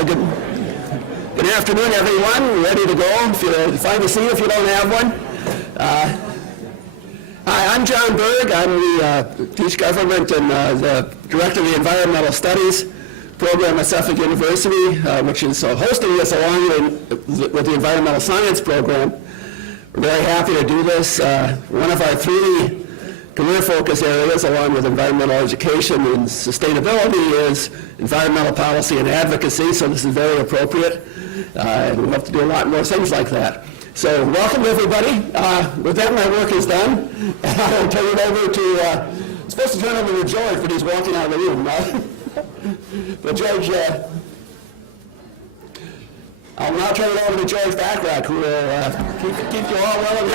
Good afternoon, everyone. Ready to go? Fine to see you if you don't have one. Hi, I'm John Berg. I'm the teach government and the director of the Environmental Studies program at Suffolk University, which is hosting this along with the Environmental Science program. We're very happy to do this. One of our three career focus areas, along with environmental education and sustainability, is environmental policy and advocacy, so this is very appropriate. And we hope to do a lot more things like that. So welcome, everybody. With that, my work is done. And I'll turn it over to, I'm supposed to turn it over to George, but he's walking out of the room. But George, I'll now turn it over to George Backrack, who will keep you all well and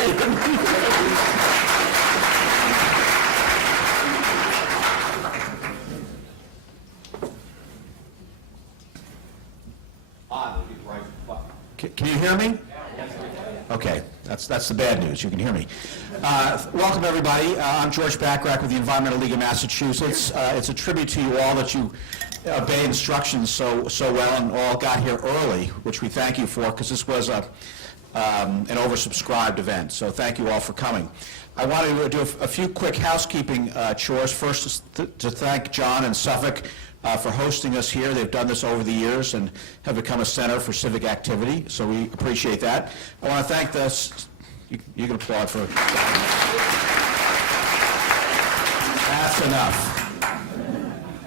Can you hear me? Okay, that's the bad news. You can hear me. Welcome, everybody. I'm George Backrack with the Environmental League of Massachusetts. It's a tribute to you all that you obey instructions so well and all got here early, which we thank you for, because this was an oversubscribed event. So thank you all for coming. I want to do a few quick housekeeping chores. First, to thank John and Suffolk for hosting us here. They've done this over the years and have become a center for civic activity, so we appreciate that. I want to thank you can applaud for that's enough.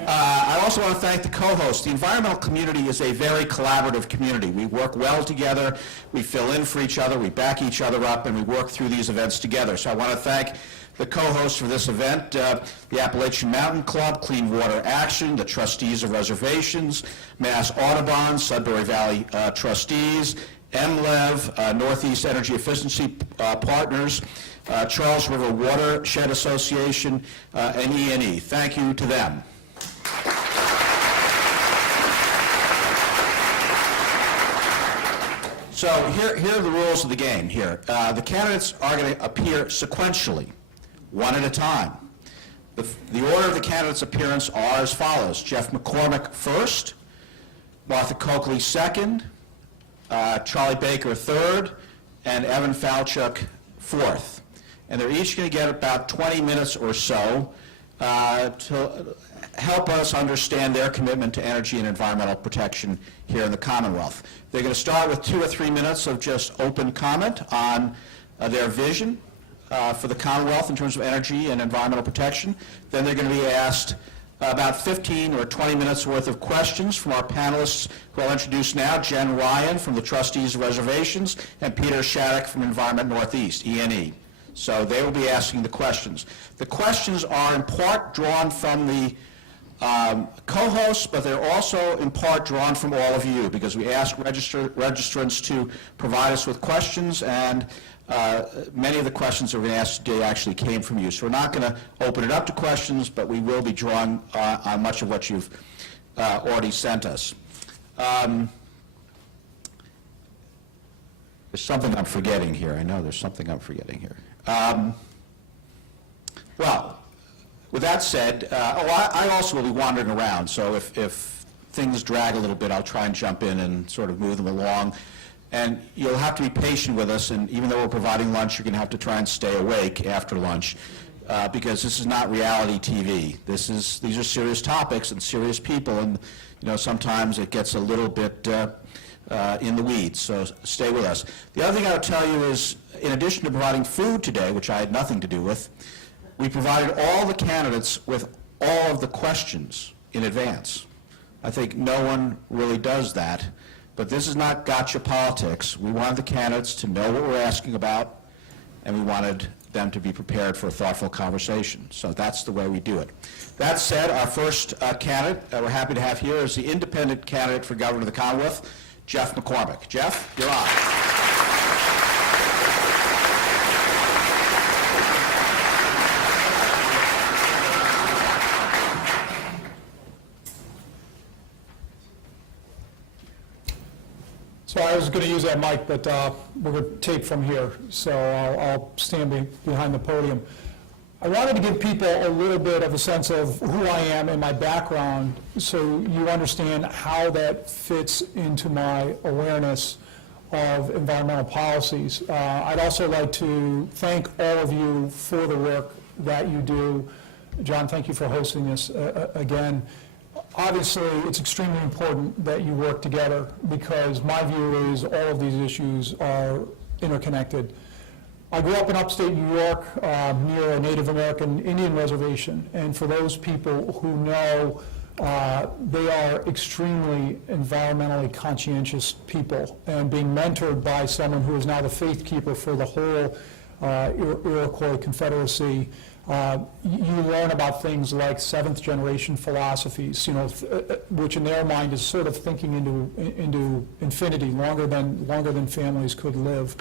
I also want to thank the co-hosts. The environmental community is a very collaborative community. We work well together, we fill in for each other, we back each other up, and we work through these events together. So I want to thank the co-hosts for this event, the Appalachian Mountain Club, Clean Water Action, the trustees of reservations, Mass Audubon, Sudbury Valley trustees, MLEV, Northeast Energy Efficiency Partners, Charles River Watershed Association, and E&E. Thank you to them. So here are the rules of the game here. The candidates are going to appear sequentially, one at a time. The order of the candidates' appearance are as follows: Jeff McCormick first, Martha Coakley second, Charlie Baker third, and Evan Falchuk fourth. And they're each going to get about 20 minutes or so to help us understand their commitment to energy and environmental protection here in the Commonwealth. They're going to start with 2 or 3 minutes of just open comment on their vision for the Commonwealth in terms of energy and environmental protection. Then they're going to be asked about 15 or 20 minutes worth of questions from our panelists, who I'll introduce now: Jen Ryan from the Trustees of Reservations and Peter Shattuck from Environment Northeast, E&E. So they will be asking the questions. The questions are in part drawn from the co-hosts, but they're also in part drawn from all of you, because we ask registrants to provide us with questions, and many of the questions that we're going to ask today actually came from you. So we're not going to open it up to questions, but we will be drawing on much of what you've already sent us. There's something I'm forgetting here. I know there's something I'm forgetting here. Well, with that said, I also will be wandering around, so if things drag a little bit, I'll try and jump in and sort of move them along. And you'll have to be patient with us, and even though we're providing lunch, you're going to have to try and stay awake after lunch, because this is not reality TV. These are serious topics and serious people, and sometimes it gets a little bit in the weeds, so stay with us. The other thing I would tell you is, in addition to providing food today, which I had nothing to do with, we provided all the candidates with all of the questions in advance. I think no one really does that, but this is not gotcha politics. We wanted the candidates to know what we're asking about, and we wanted them to be prepared for a thoughtful conversation. So that's the way we do it. That said, our first candidate we're happy to have here is the independent candidate for governor of the Commonwealth, Jeff McCormick. Jeff, you're on. So I was going to use that mic, but we're going to tape from here, so I'll stand behind the podium. I wanted to give people a little bit of a sense of who I am and my background, so you understand how that fits into my awareness of environmental policies. I'd also like to thank all of you for the work that you do. John, thank you for hosting this again. Obviously, it's extremely important that you work together, because my view is all of these issues are interconnected. I grew up in upstate New York, near a Native American Indian reservation, and for those people who know, they are extremely environmentally conscientious people, and being mentored by someone who is now the faith keeper for the whole Iroquois Confederacy. You learn about things like seventh generation philosophies, which in their mind is sort of thinking into infinity, longer than families could live.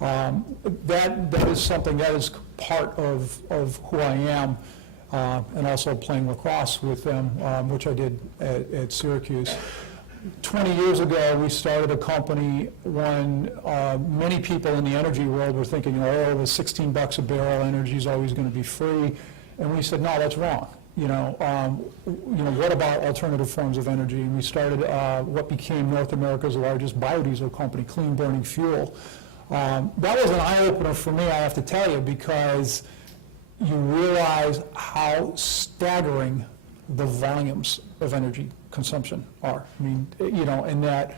That is something that is part of who I am, and also playing lacrosse with them, which I did at Syracuse. 20 years ago, we started a company when many people in the energy world were thinking, it was $16 a barrel, energy is always going to be free. And we said, no, that's wrong. What about alternative forms of energy? And we started what became North America's largest biodiesel company, Clean Burning Fuel. That was an eye-opener for me, I have to tell you, because you realize how staggering the volumes of energy consumption are. I mean, and that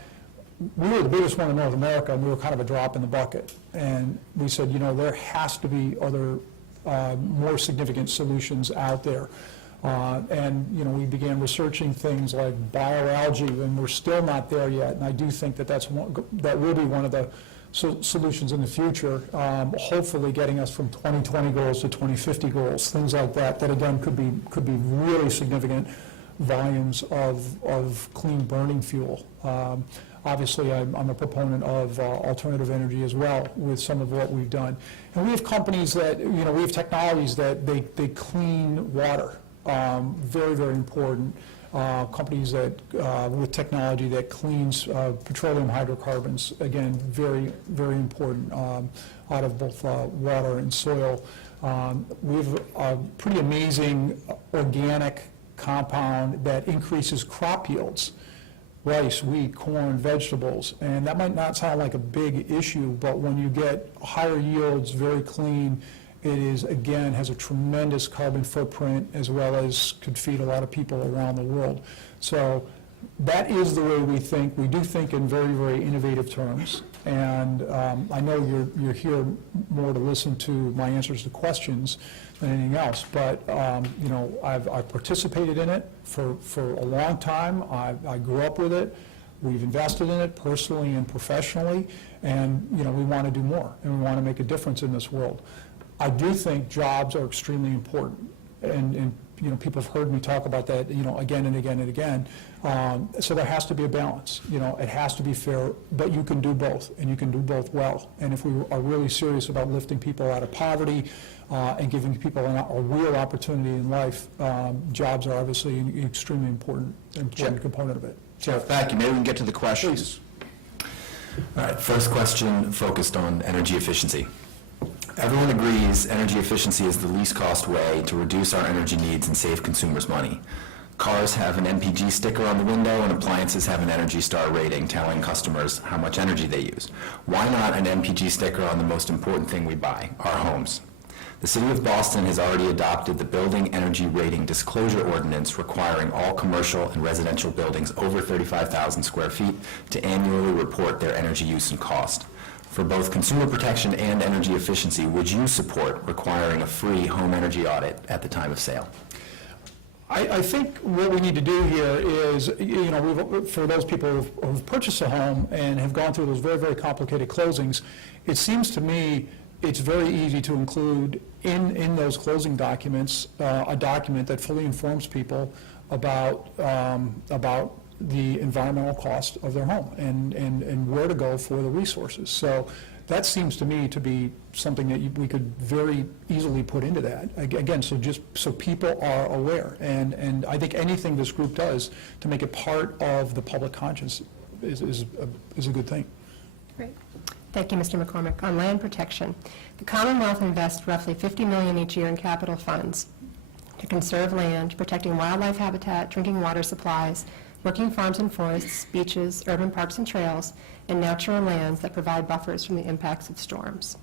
we were the biggest one in North America, and we were kind of a drop in the bucket. And we said, there has to be other more significant solutions out there. And we began researching things like bioalgae, and we're still not there yet. And I do think that that will be one of the solutions in the future, hopefully getting us from 2020 goals to 2050 goals, things like that again could be really significant volumes of clean burning fuel. Obviously, I'm a proponent of alternative energy as well with some of what we've done. And we have companies that, we have technologies that they clean water, very, very important. Companies that, with technology that cleans petroleum hydrocarbons, again, very, very important, out of both water and soil. We have a pretty amazing organic compound that increases crop yields, rice, wheat, corn, vegetables, and that might not sound like a big issue, but when you get higher yields, very clean, it is, again, has a tremendous carbon footprint, as well as could feed a lot of people around the world. So that is the way we think. We do think in very, very innovative terms. And I know you're here more to listen to my answers to questions than anything else. But, I've participated in it for a long time. I grew up with it. We've invested in it personally and professionally. And, we want to do more. And we want to make a difference in this world. I do think jobs are extremely important, and people have heard me talk about that, again and again and again. So there has to be a balance. It has to be fair, but you can do both, and you can do both well. And if we are really serious about lifting people out of poverty and giving people a real opportunity in life, jobs are obviously an extremely important component of it. Jeff, thank you. Maybe we can get to the questions. All right, first question focused on energy efficiency. Everyone agrees energy efficiency is the least cost way to reduce our energy needs and save consumers money. Cars have an MPG sticker on the window, and appliances have an Energy Star rating telling customers how much energy they use. Why not an MPG sticker on the most important thing we buy, our homes? The City of Boston has already adopted the Building Energy Rating Disclosure Ordinance, requiring all commercial and residential buildings over 35,000 square feet to annually report their energy use and cost. For both consumer protection and energy efficiency, would you support requiring a free home energy audit at the time of sale? I think what we need to do here is, for those people who've purchased a home and have gone through those very, very complicated closings, it seems to me it's very easy to include in those closing documents a document that fully informs people about the environmental cost of their home and where to go for the resources. So that seems to me to be something that we could very easily put into that. Again, so people are aware. And I think anything this group does to make it part of the public conscience is a good thing. Great. Thank you, Mr. McCormick. On land protection, the Commonwealth invests roughly $50 million each year in capital funds to conserve land, protecting wildlife habitat, drinking water supplies, working farms and forests, beaches, urban parks and trails, and natural lands that provide buffers from the impacts of storms.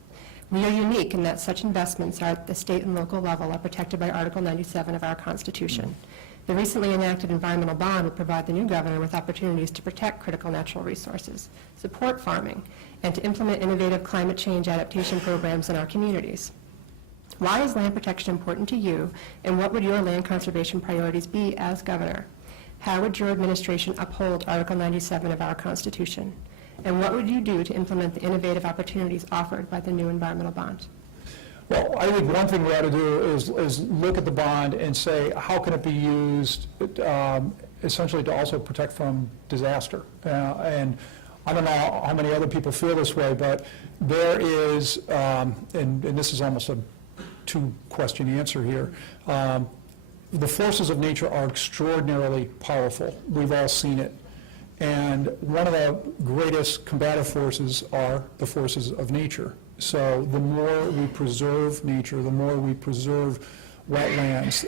We are unique in that such investments are at the state and local level are protected by Article 97 of our Constitution. The recently enacted environmental bond will provide the new governor with opportunities to protect critical natural resources, support farming, and to implement innovative climate change adaptation programs in our communities. Why is land protection important to you, and what would your land conservation priorities be as governor? How would your administration uphold Article 97 of our Constitution? And what would you do to implement the innovative opportunities offered by the new environmental bond? Well, I think one thing we ought to do is look at the bond and say, how can it be used essentially to also protect from disaster? And I don't know how many other people feel this way, but there is, and this is almost a two-question answer here, the forces of nature are extraordinarily powerful. We've all seen it. And one of the greatest combative forces are the forces of nature. So the more we preserve nature, the more we preserve wetlands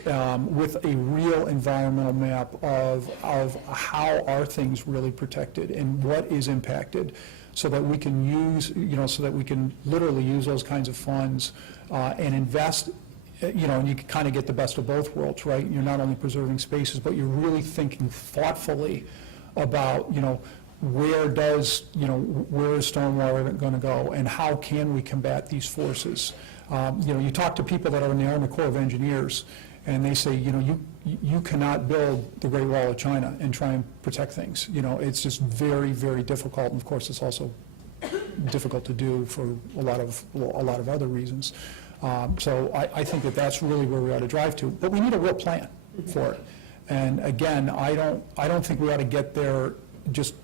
with a real environmental map of how are things really protected and what is impacted, so that we can use, so that we can literally use those kinds of funds and invest, and you can kind of get the best of both worlds, right? You're not only preserving spaces, but you're really thinking thoughtfully about, where is stormwater going to go, and how can we combat these forces? You talk to people that are in the Army Corps of Engineers, and they say, you cannot build the Great Wall of China and try and protect things. It's just very, very difficult, and of course, it's also difficult to do for a lot of other reasons. So I think that that's really where we ought to drive to, but we need a real plan for it. And again, I don't think we ought to get there just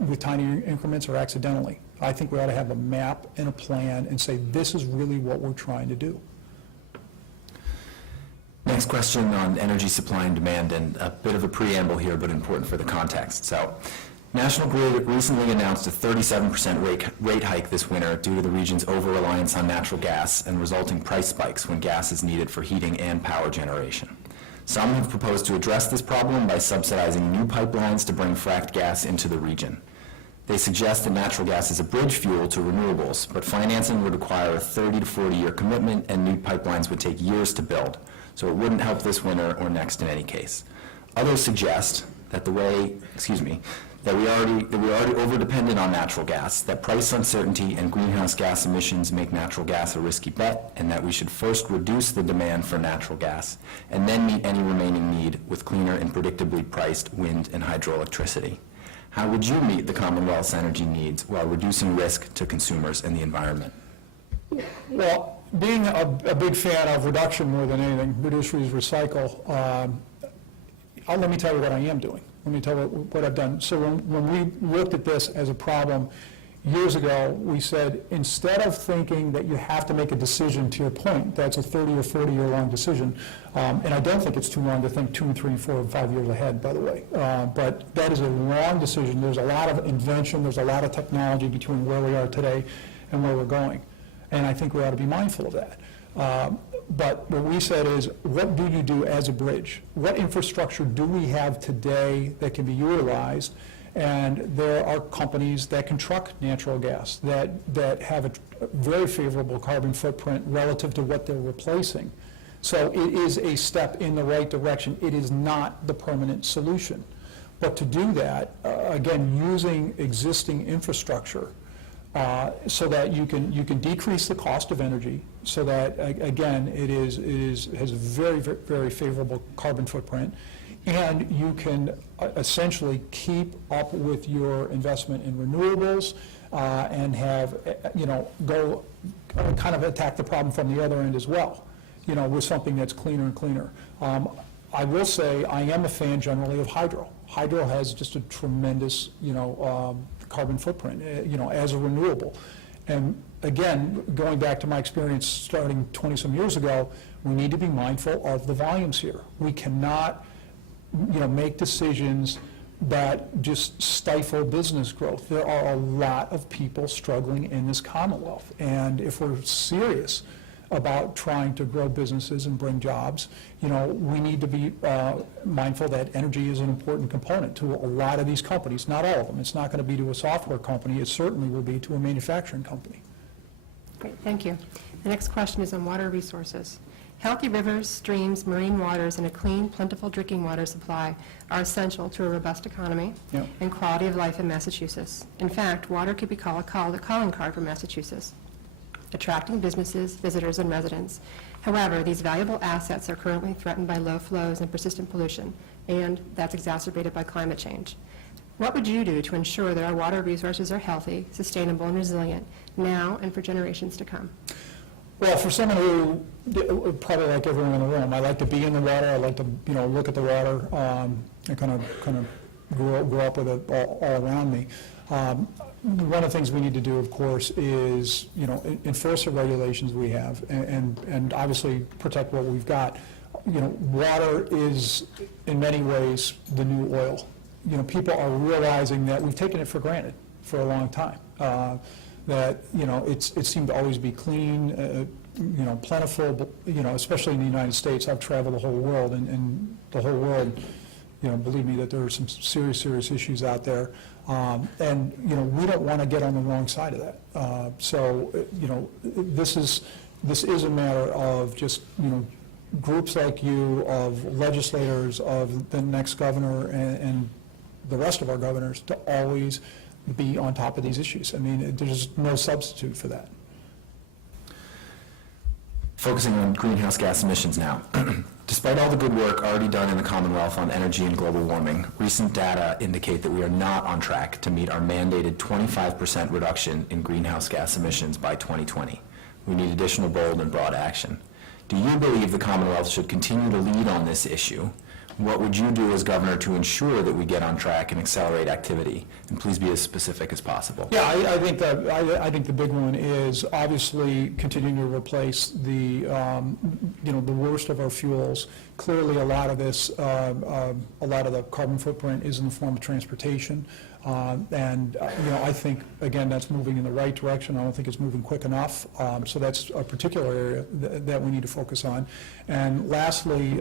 with tiny increments or accidentally. I think we ought to have a map and a plan and say, this is really what we're trying to do. Next question on energy supply and demand, and a bit of a preamble here, but important for the context. So, National Grid recently announced a 37% rate hike this winter due to the region's over-reliance on natural gas and resulting price spikes when gas is needed for heating and power generation. Some have proposed to address this problem by subsidizing new pipelines to bring fracked gas into the region. They suggest that natural gas is a bridge fuel to renewables, but financing would require a 30 to 40-year commitment, and new pipelines would take years to build, so it wouldn't help this winter or next in any case. Others suggest that we already over-dependent on natural gas, that price uncertainty and greenhouse gas emissions make natural gas a risky bet, and that we should first reduce the demand for natural gas and then meet any remaining need with cleaner and predictably priced wind and hydroelectricity. How would you meet the Commonwealth's energy needs while reducing risk to consumers and the environment? Well, being a big fan of reduction more than anything, reduce, reuse, recycle, let me tell you what I am doing. Let me tell you what I've done. So when we looked at this as a problem years ago, we said, instead of thinking that you have to make a decision, to your point, that's a 30 or 40-year long decision, and I don't think it's too long to think 2, 3, 4, and 5 years ahead, by the way, but that is a long decision. There's a lot of invention, there's a lot of technology between where we are today and where we're going, and I think we ought to be mindful of that. But what we said is, what do you do as a bridge? What infrastructure do we have today that can be utilized? And there are companies that can truck natural gas that have a very favorable carbon footprint relative to what they're replacing. So it is a step in the right direction. It is not the permanent solution. But to do that, again, using existing infrastructure, so that you can decrease the cost of energy, so that again it has a very, very favorable carbon footprint, and you can essentially keep up with your investment in renewables and have go kind of attack the problem from the other end as well, with something that's cleaner and cleaner. I will say I am a fan generally of hydro. Hydro has just a tremendous carbon footprint, as a renewable. And again, going back to my experience starting 20-some years ago, we need to be mindful of the volumes here. We cannot, make decisions that just stifle business growth. There are a lot of people struggling in this Commonwealth, and if we're serious about trying to grow businesses and bring jobs, we need to be mindful that energy is an important component to a lot of these companies, not all of them. It's not going to be to a software company. It certainly will be to a manufacturing company. Great, thank you. The next question is on water resources. Healthy rivers, streams, marine waters, and a clean, plentiful drinking water supply are essential to a robust economy Yep. and quality of life in Massachusetts. In fact, water could be called a calling card for Massachusetts, attracting businesses, visitors, and residents. However, these valuable assets are currently threatened by low flows and persistent pollution, and that's exacerbated by climate change. What would you do to ensure that our water resources are healthy, sustainable, and resilient now and for generations to come? Well, for someone who, probably like everyone in the room, I like to be in the water, I like to, look at the water, and kind of grow up with it all around me. One of the things we need to do, of course, is, enforce the regulations we have and obviously protect what we've got. Water is, in many ways, the new oil. People are realizing that we've taken it for granted for a long time. That, it seemed to always be clean, plentiful, but, especially in the United States. I've traveled the whole world, and the whole world, believe me that there are some serious issues out there. And, we don't want to get on the wrong side of that. So, this is a matter of just, groups like you, of legislators, of the next governor, and the rest of our governors to always be on top of these issues. I mean, there's no substitute for that. Focusing on greenhouse gas emissions now. Despite all the good work already done in the Commonwealth on energy and global warming, recent data indicate that we are not on track to meet our mandated 25% reduction in greenhouse gas emissions by 2020. We need additional bold and broad action. Do you believe the Commonwealth should continue to lead on this issue? What would you do as governor to ensure that we get on track and accelerate activity? And please be as specific as possible. Yeah, I think that I think the big one is obviously continuing to replace the the worst of our fuels. Clearly, a lot of this, a lot of the carbon footprint is in the form of transportation, and I think again that's moving in the right direction. I don't think it's moving quick enough, so that's a particular area that we need to focus on. And lastly,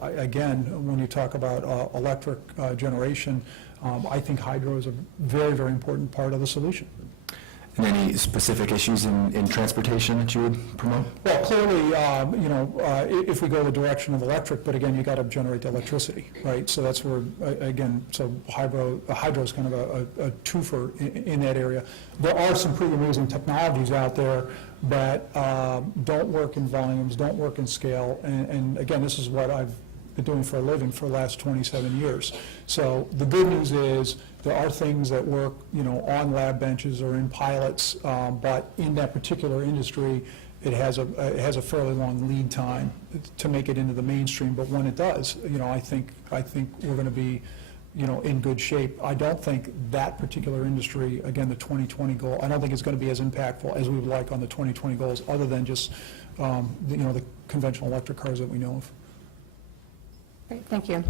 again, when you talk about electric generation, I think hydro is a very important part of the solution. And any specific issues in transportation that you would promote? Well, clearly, if we go the direction of electric, but again, you got to generate the electricity, right? So that's where, again, so hydro is kind of a twofer in that area. There are some pretty amazing technologies out there that don't work in volumes, don't work in scale, and again, this is what I've been doing for a living for the last 27 years. So the good news is there are things that work, on lab benches or in pilots, but in that particular industry, it has a fairly long lead time to make it into the mainstream. But when it does, I think we're going to be, in good shape. I don't think that particular industry, again, the 2020 goal, I don't think it's going to be as impactful as we would like on the 2020 goals, other than just, the conventional electric cars that we know of. Great, thank you.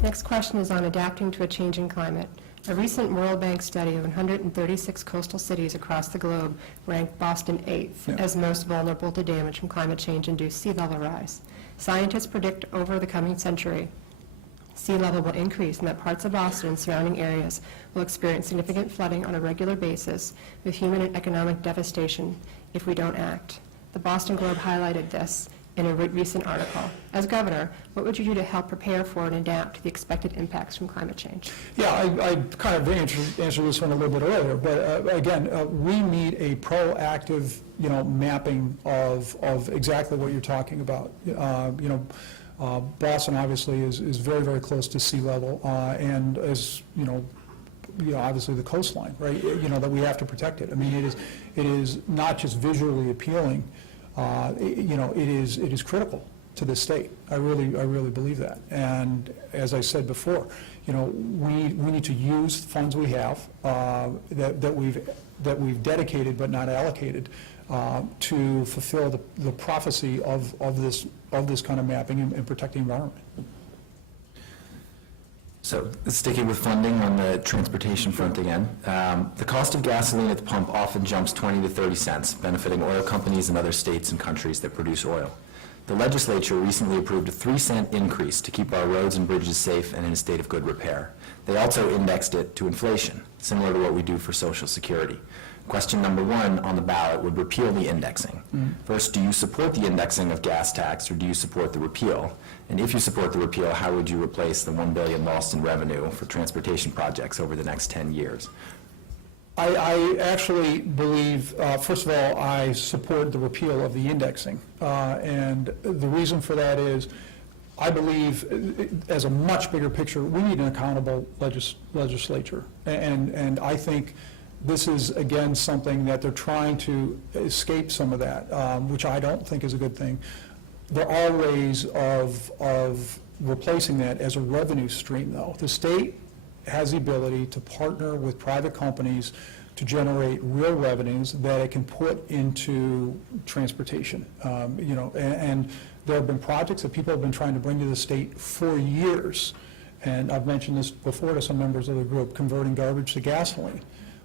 Next question is on adapting to a changing climate. A recent World Bank study of 136 coastal cities across the globe ranked Boston 8th as most vulnerable to damage from climate change-induced sea level rise. Scientists predict over the coming century, sea level will increase and that parts of Boston and surrounding areas will experience significant flooding on a regular basis with human and economic devastation if we don't act. The Boston Globe highlighted this in a recent article. As governor, what would you do to help prepare for and adapt to the expected impacts from climate change? Yeah, I kind of answered this one a little bit earlier, but again, we need a proactive, mapping of exactly what you're talking about. Boston obviously is very close to sea level, and as obviously the coastline, right? That we have to protect it. I mean, it is not just visually appealing. It is critical to the state. I really believe that. And as I said before, we need to use the funds we have that we've dedicated but not allocated to fulfill the prophecy of this kind of mapping and protect the environment. So sticking with funding on the transportation front again, the cost of gasoline at the pump often jumps 20 to 30 cents, benefiting oil companies in other states and countries that produce oil. The legislature recently approved a 3-cent increase to keep our roads and bridges safe and in a state of good repair. They also indexed it to inflation, similar to what we do for Social Security. Question number 1 on the ballot would repeal the indexing. First, do you support the indexing of gas tax, or do you support the repeal? And if you support the repeal, how would you replace the $1 billion lost in revenue for transportation projects over the next 10 years? I actually believe, first of all, I support the repeal of the indexing. And the reason for that is, I believe, as a much bigger picture, we need an accountable legislature. And I think this is, again, something that they're trying to escape some of that, which I don't think is a good thing. There are ways of replacing that as a revenue stream, though. The state has the ability to partner with private companies to generate real revenues that it can put into transportation. And there have been projects that people have been trying to bring to the state for years. And I've mentioned this before to some members of the group, converting garbage to gasoline.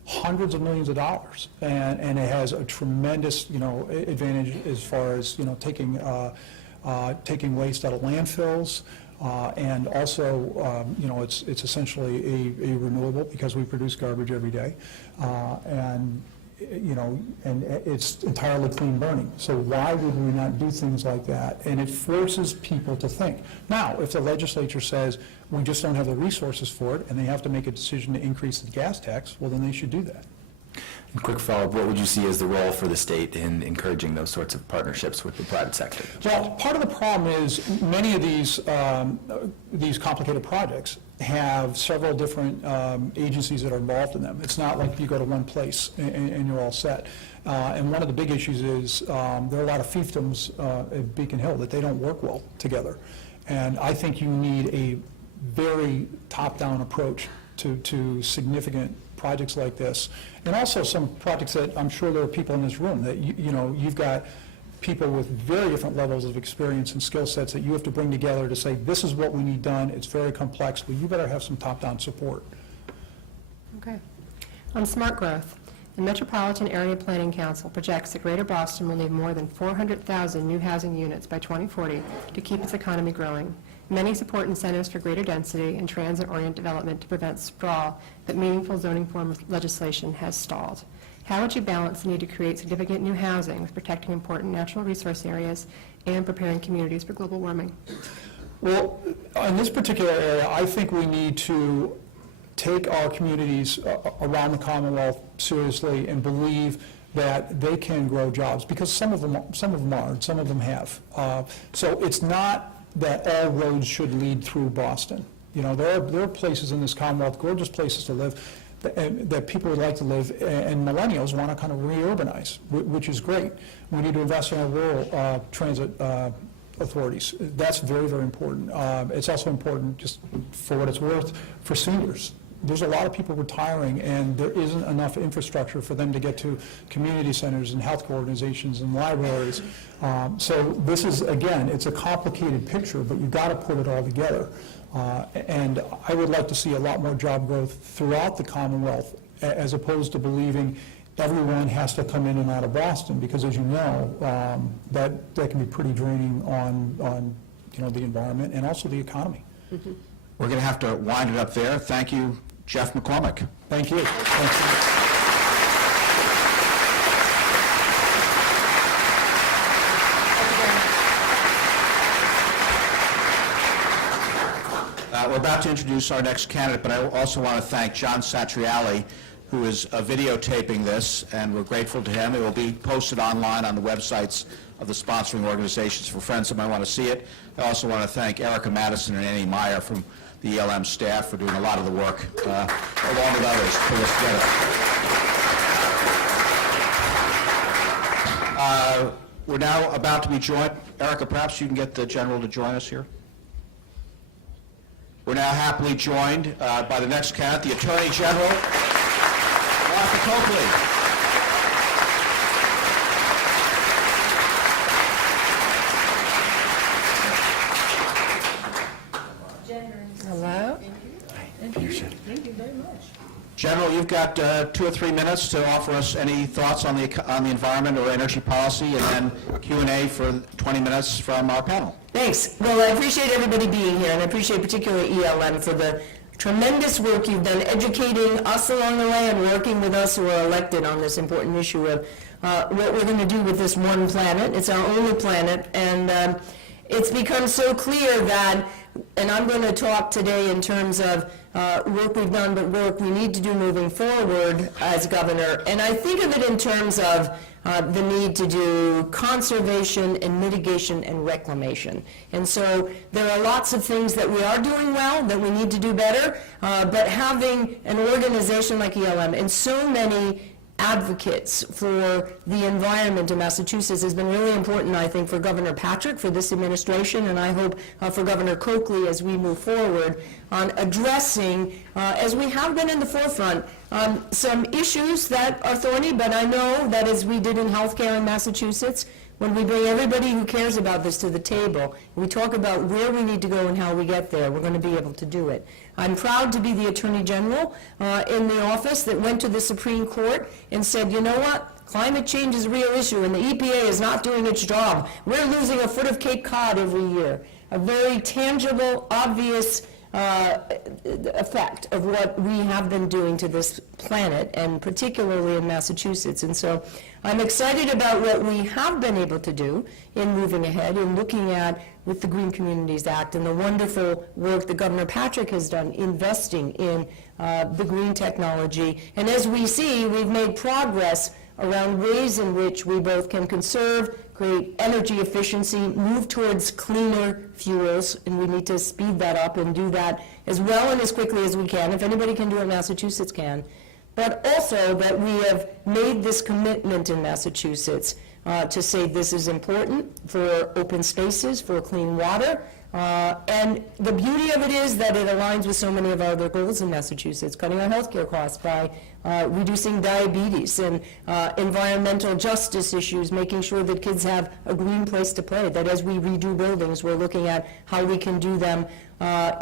Hundreds of millions of dollars. And it has a tremendous, advantage as far as, taking waste out of landfills. And also, it's essentially a renewable, because we produce garbage every day. And it's entirely clean burning. So why would we not do things like that? And it forces people to think. Now, if the legislature says we just don't have the resources for it, and they have to make a decision to increase the gas tax, well, then they should do that. And quick follow-up, what would you see as the role for the state in encouraging those sorts of partnerships with the private sector? Well, part of the problem is many of these complicated projects have several different agencies that are involved in them. It's not like you go to one place and you're all set. And one of the big issues is there are a lot of fiefdoms at Beacon Hill that they don't work well together. And I think you need a very top-down approach to significant projects like this. And also some projects that I'm sure there are people in this room that, you've got people with very different levels of experience and skill sets that you have to bring together to say, this is what we need done, it's very complex, but you better have some top-down support. Okay. On smart growth, the Metropolitan Area Planning Council projects that Greater Boston will need more than 400,000 new housing units by 2040 to keep its economy growing. Many support incentives for greater density and transit-oriented development to prevent sprawl, but meaningful zoning form legislation has stalled. How would you balance the need to create significant new housing with protecting important natural resource areas and preparing communities for global warming? Well, in this particular area, I think we need to take our communities around the Commonwealth seriously and believe that they can grow jobs, because some of them are, and some of them have. So it's not that all roads should lead through Boston. There are places in this Commonwealth, gorgeous places to live, that people would like to live, and millennials want to kind of re-urbanize, which is great. We need to invest in our rural transit authorities. That's very, very important. It's also important, just for what it's worth, for seniors. There's a lot of people retiring, and there isn't enough infrastructure for them to get to community centers and healthcare organizations and libraries. So this is, again, it's a complicated picture, but you've got to put it all together. And I would like to see a lot more job growth throughout the Commonwealth, as opposed to believing everyone has to come in and out of Boston, because, as you know, that can be pretty draining on the environment and also the economy. Mm-hmm. We're going to have to wind it up there. Thank you, Jeff McCormick. Thank you. Thank you. We're about to introduce our next candidate, but I also want to thank John Satriali, who is videotaping this, and we're grateful to him. It will be posted online on the websites of the sponsoring organizations for friends that might want to see it. I also want to thank Erica Madison and Annie Meyer from the ELM staff for doing a lot of the work, along with others, to put this together. We're now about to be joined. Erica, perhaps you can get the general to join us here. We're now happily joined by the next candidate, the Attorney General, Martha Coakley. Hello. General, you've got 2 or 3 minutes to offer us any thoughts on the environment or energy policy, and then Q&A for 20 minutes from our panel. Thanks. Well, I appreciate everybody being here, and I appreciate particularly ELM for the tremendous work you've done educating us along the way and working with us who are elected on this important issue of what we're going to do with this one planet. It's our only planet, and it's become so clear that, and I'm going to talk today in terms of work we've done, but work we need to do moving forward as governor. And I think of it in terms of the need to do conservation and mitigation and reclamation. And so there are lots of things that we are doing well that we need to do better, but having an organization like ELM and so many advocates for the environment in Massachusetts has been really important, I think, for Governor Patrick, for this administration, and I hope for Governor Coakley as we move forward on addressing, as we have been in the forefront, some issues that are thorny, but I know that as we did in healthcare in Massachusetts, when we bring everybody who cares about this to the table, we talk about where we need to go and how we get there, we're going to be able to do it. I'm proud to be the Attorney General in the office that went to the Supreme Court and said, you know what? Climate change is a real issue, and the EPA is not doing its job. We're losing a foot of Cape Cod every year. A very tangible, obvious effect of what we have been doing to this planet, and particularly in Massachusetts. And so I'm excited about what we have been able to do in moving ahead and looking at with the Green Communities Act and the wonderful work that Governor Patrick has done investing in the green technology. And as we see, we've made progress around ways in which we both can conserve, create energy efficiency, move towards cleaner fuels, and we need to speed that up and do that as well and as quickly as we can. If anybody can do it, Massachusetts can. But also that we have made this commitment in Massachusetts to say this is important for open spaces, for clean water, and the beauty of it is that it aligns with so many of our other goals in Massachusetts, cutting our healthcare costs by reducing diabetes and environmental justice issues, making sure that kids have a green place to play, that as we redo buildings, we're looking at how we can do them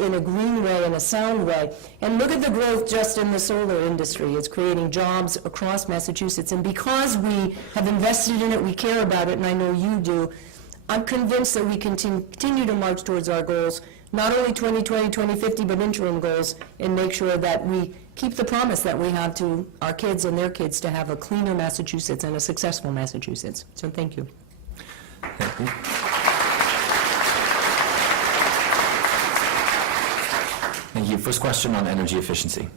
in a green way, in a sound way. And look at the growth just in the solar industry. It's creating jobs across Massachusetts. And because we have invested in it, we care about it, and I know you do, I'm convinced that we can continue to march towards our goals, not only 2020, 2050, but interim goals, and make sure that we keep the promise that we have to our kids and their kids to have a cleaner Massachusetts and a successful Massachusetts. So thank you. Thank you. Thank you. First question on energy efficiency.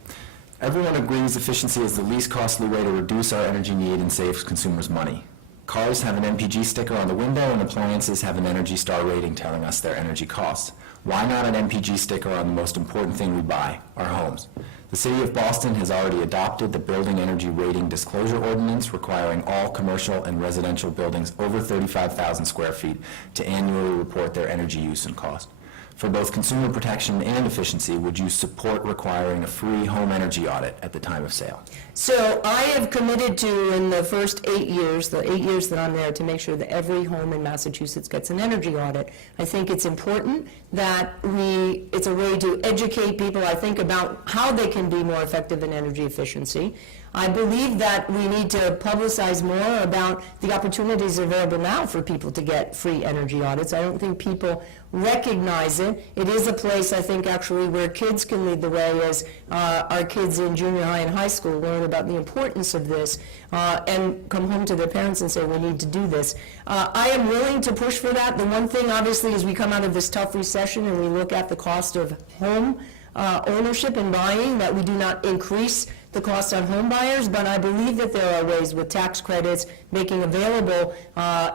Everyone agrees efficiency is the least costly way to reduce our energy need and save consumers money. Cars have an MPG sticker on the window, and appliances have an Energy Star rating telling us their energy costs. Why not an MPG sticker on the most important thing we buy, our homes? The City of Boston has already adopted the Building Energy Rating Disclosure Ordinance, requiring all commercial and residential buildings over 35,000 square feet to annually report their energy use and cost. For both consumer protection and efficiency, would you support requiring a free home energy audit at the time of sale? So I have committed to, in the first 8 years, the 8 years that I'm there, to make sure that every home in Massachusetts gets an energy audit. I think it's important that it's a way to educate people, I think, about how they can be more effective in energy efficiency. I believe that we need to publicize more about the opportunities available now for people to get free energy audits. I don't think people recognize it. It is a place, I think, actually, where kids can lead the way as our kids in junior high and high school learn about the importance of this and come home to their parents and say, we need to do this. I am willing to push for that. The one thing, obviously, as we come out of this tough recession and we look at the cost of home ownership and buying, that we do not increase the cost on home buyers, but I believe that there are ways with tax credits, making available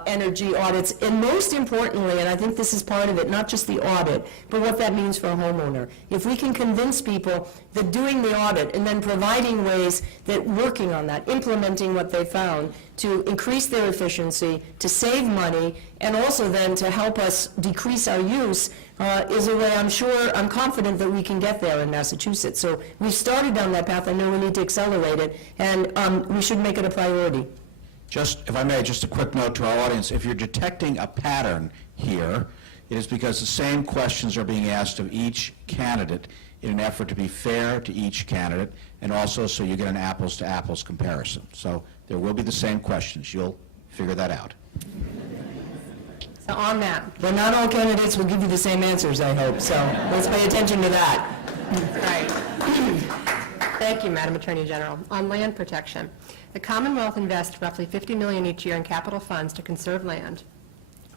energy audits, and most importantly, and I think this is part of it, not just the audit, but what that means for a homeowner. If we can convince people that doing the audit and then providing ways that working on that, implementing what they found to increase their efficiency, to save money, and also then to help us decrease our use is a way I'm confident that we can get there in Massachusetts. So we've started down that path. I know we need to accelerate it, and we should make it a priority. Just, if I may, just a quick note to our audience. If you're detecting a pattern here, it is because the same questions are being asked of each candidate in an effort to be fair to each candidate, and also so you get an apples-to-apples comparison. So there will be the same questions. You'll figure that out. So on that, But not all candidates will give you the same answers, I hope, so let's pay attention to that. right. Thank you, Madam Attorney General. On land protection, the Commonwealth invests roughly $50 million each year in capital funds to conserve land,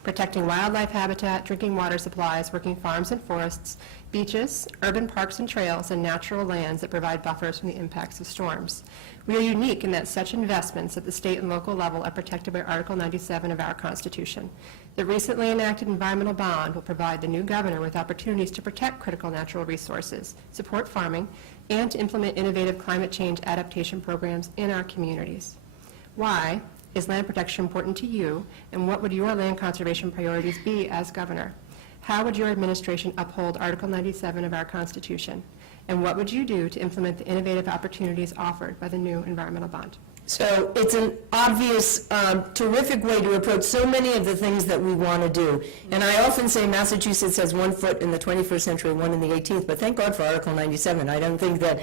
protecting wildlife habitat, drinking water supplies, working farms and forests, beaches, urban parks and trails, and natural lands that provide buffers from the impacts of storms. We are unique in that such investments at the state and local level are protected by Article 97 of our Constitution. The recently enacted environmental bond will provide the new governor with opportunities to protect critical natural resources, support farming, and to implement innovative climate change adaptation programs in our communities. Why is land protection important to you, and what would your land conservation priorities be as governor? How would your administration uphold Article 97 of our Constitution? And what would you do to implement the innovative opportunities offered by the new environmental bond? So it's an obvious, terrific way to approach so many of the things that we want to do. And I often say Massachusetts has one foot in the 21st century, one in the 18th, but thank God for Article 97. I don't think that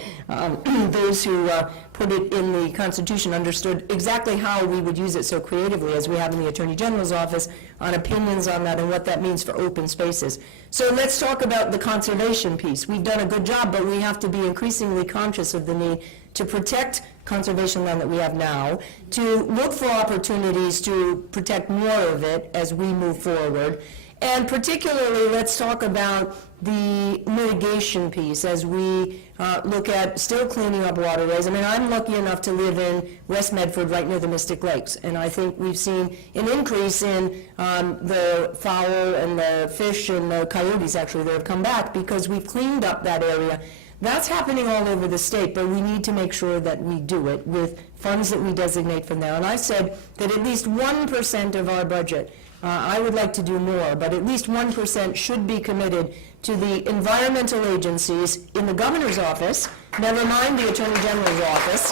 those who put it in the Constitution understood exactly how we would use it so creatively as we have in the Attorney General's office on opinions on that and what that means for open spaces. So let's talk about the conservation piece. We've done a good job, but we have to be increasingly conscious of the need to protect conservation land that we have now, to look for opportunities to protect more of it as we move forward. And particularly, let's talk about the mitigation piece as we look at still cleaning up waterways. I mean, I'm lucky enough to live in West Medford, right near the Mystic Lakes, and I think we've seen an increase in the fowl and the fish and the coyotes, actually, that have come back because we've cleaned up that area. That's happening all over the state, but we need to make sure that we do it with funds that we designate from there. And I said that at least 1% of our budget, I would like to do more, but at least 1% should be committed to the environmental agencies in the governor's office, never mind the Attorney General's office,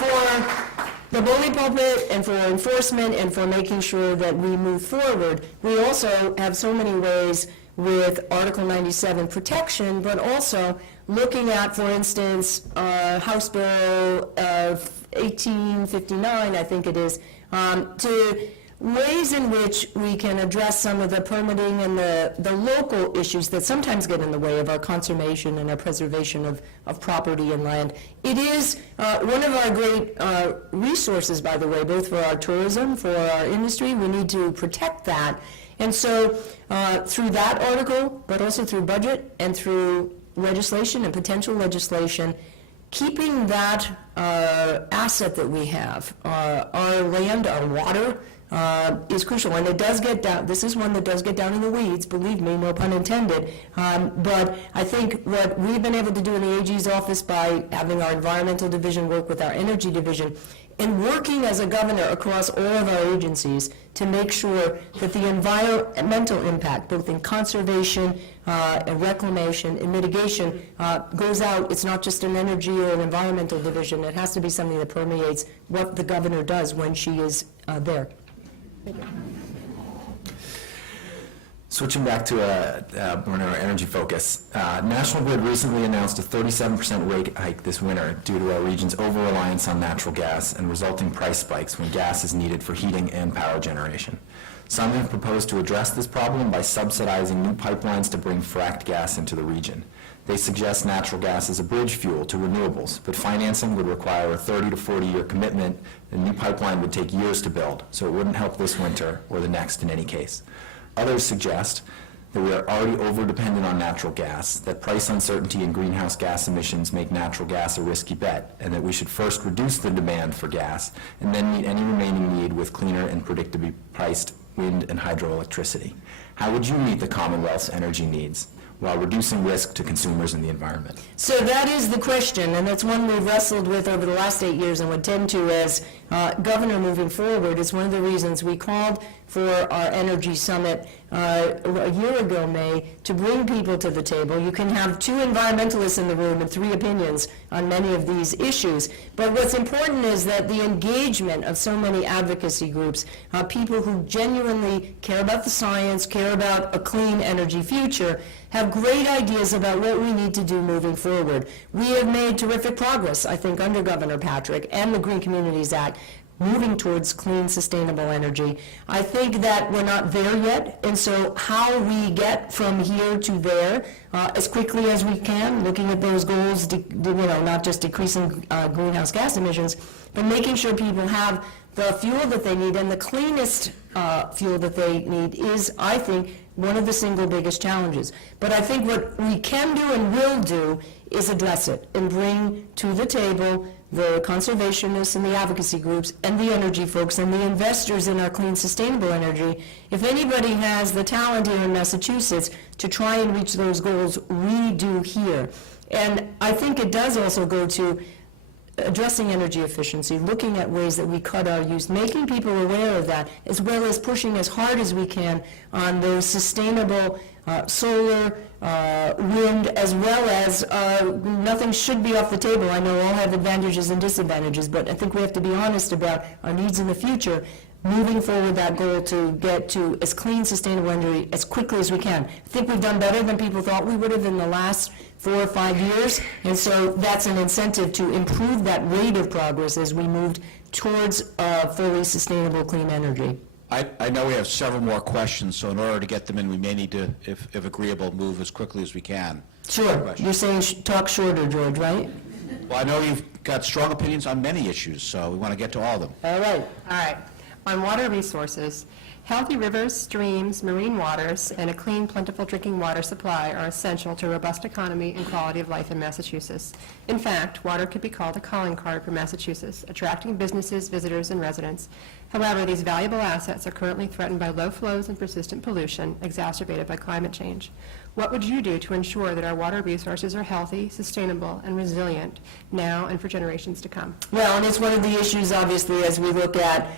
for the bully pulpit and for enforcement and for making sure that we move forward. We also have so many ways with Article 97 protection, but also looking at, for instance, House Bill 1859, I think it is, to ways in which we can address some of the permitting and the local issues that sometimes get in the way of our conservation and our preservation of property and land. It is one of our great resources, by the way, both for our tourism, for our industry. We need to protect that. And so through that article, but also through budget and through legislation and potential legislation, keeping that asset that we have, our land, our water, is crucial. And it does get down, this is one that does get down in the weeds, believe me, no pun intended. But I think what we've been able to do in the AG's office by having our environmental division work with our energy division and working as a governor across all of our agencies to make sure that the environmental impact, both in conservation and reclamation and mitigation, goes out. It's not just an energy or an environmental division. It has to be something that permeates what the governor does when she is there. Switching back to more on our energy focus, National Grid recently announced a 37% rate hike this winter due to our region's over-reliance on natural gas and resulting price spikes when gas is needed for heating and power generation. Some have proposed to address this problem by subsidizing new pipelines to bring fracked gas into the region. They suggest natural gas as a bridge fuel to renewables, but financing would require a 30 to 40-year commitment. The new pipeline would take years to build, so it wouldn't help this winter or the next in any case. Others suggest that we are already over-dependent on natural gas, that price uncertainty and greenhouse gas emissions make natural gas a risky bet, and that we should first reduce the demand for gas and then meet any remaining need with cleaner and predictably priced wind and hydroelectricity. How would you meet the Commonwealth's energy needs while reducing risk to consumers and the environment? So that is the question, and that's one we've wrestled with over the last 8 years and would tend to as governor moving forward. It's one of the reasons we called for our energy summit a year ago, May, to bring people to the table. You can have 2 environmentalists in the room and 3 opinions on many of these issues. But what's important is that the engagement of so many advocacy groups, people who genuinely care about the science, care about a clean energy future, have great ideas about what we need to do moving forward. We have made terrific progress, I think, under Governor Patrick and the Green Communities Act, moving towards clean, sustainable energy. I think that we're not there yet, and so how we get from here to there as quickly as we can, looking at those goals, not just decreasing greenhouse gas emissions, but making sure people have the fuel that they need, and the cleanest fuel that they need is, I think, one of the single biggest challenges. But I think what we can do and will do is address it and bring to the table the conservationists and the advocacy groups and the energy folks and the investors in our clean, sustainable energy. If anybody has the talent here in Massachusetts to try and reach those goals, we do here. And I think it does also go to addressing energy efficiency, looking at ways that we cut our use, making people aware of that, as well as pushing as hard as we can on those sustainable solar, wind, as well as nothing should be off the table. I know all have advantages and disadvantages, but I think we have to be honest about our needs in the future, moving forward that goal to get to as clean, sustainable energy as quickly as we can. I think we've done better than people thought we would have in the last 4 or 5 years, and so that's an incentive to improve that rate of progress as we moved towards fully sustainable clean energy. I know we have several more questions, so in order to get them in, we may need to, if agreeable, move as quickly as we can. Sure. Questions? You're saying talk shorter, George, right? Well, I know you've got strong opinions on many issues, so we want to get to all of them. All right. All right. On water resources, healthy rivers, streams, marine waters, and a clean, plentiful drinking water supply are essential to a robust economy and quality of life in Massachusetts. In fact, water could be called a calling card for Massachusetts, attracting businesses, visitors, and residents. However, these valuable assets are currently threatened by low flows and persistent pollution, exacerbated by climate change. What would you do to ensure that our water resources are healthy, sustainable, and resilient now and for generations to come? Well, and it's one of the issues, obviously, as we look at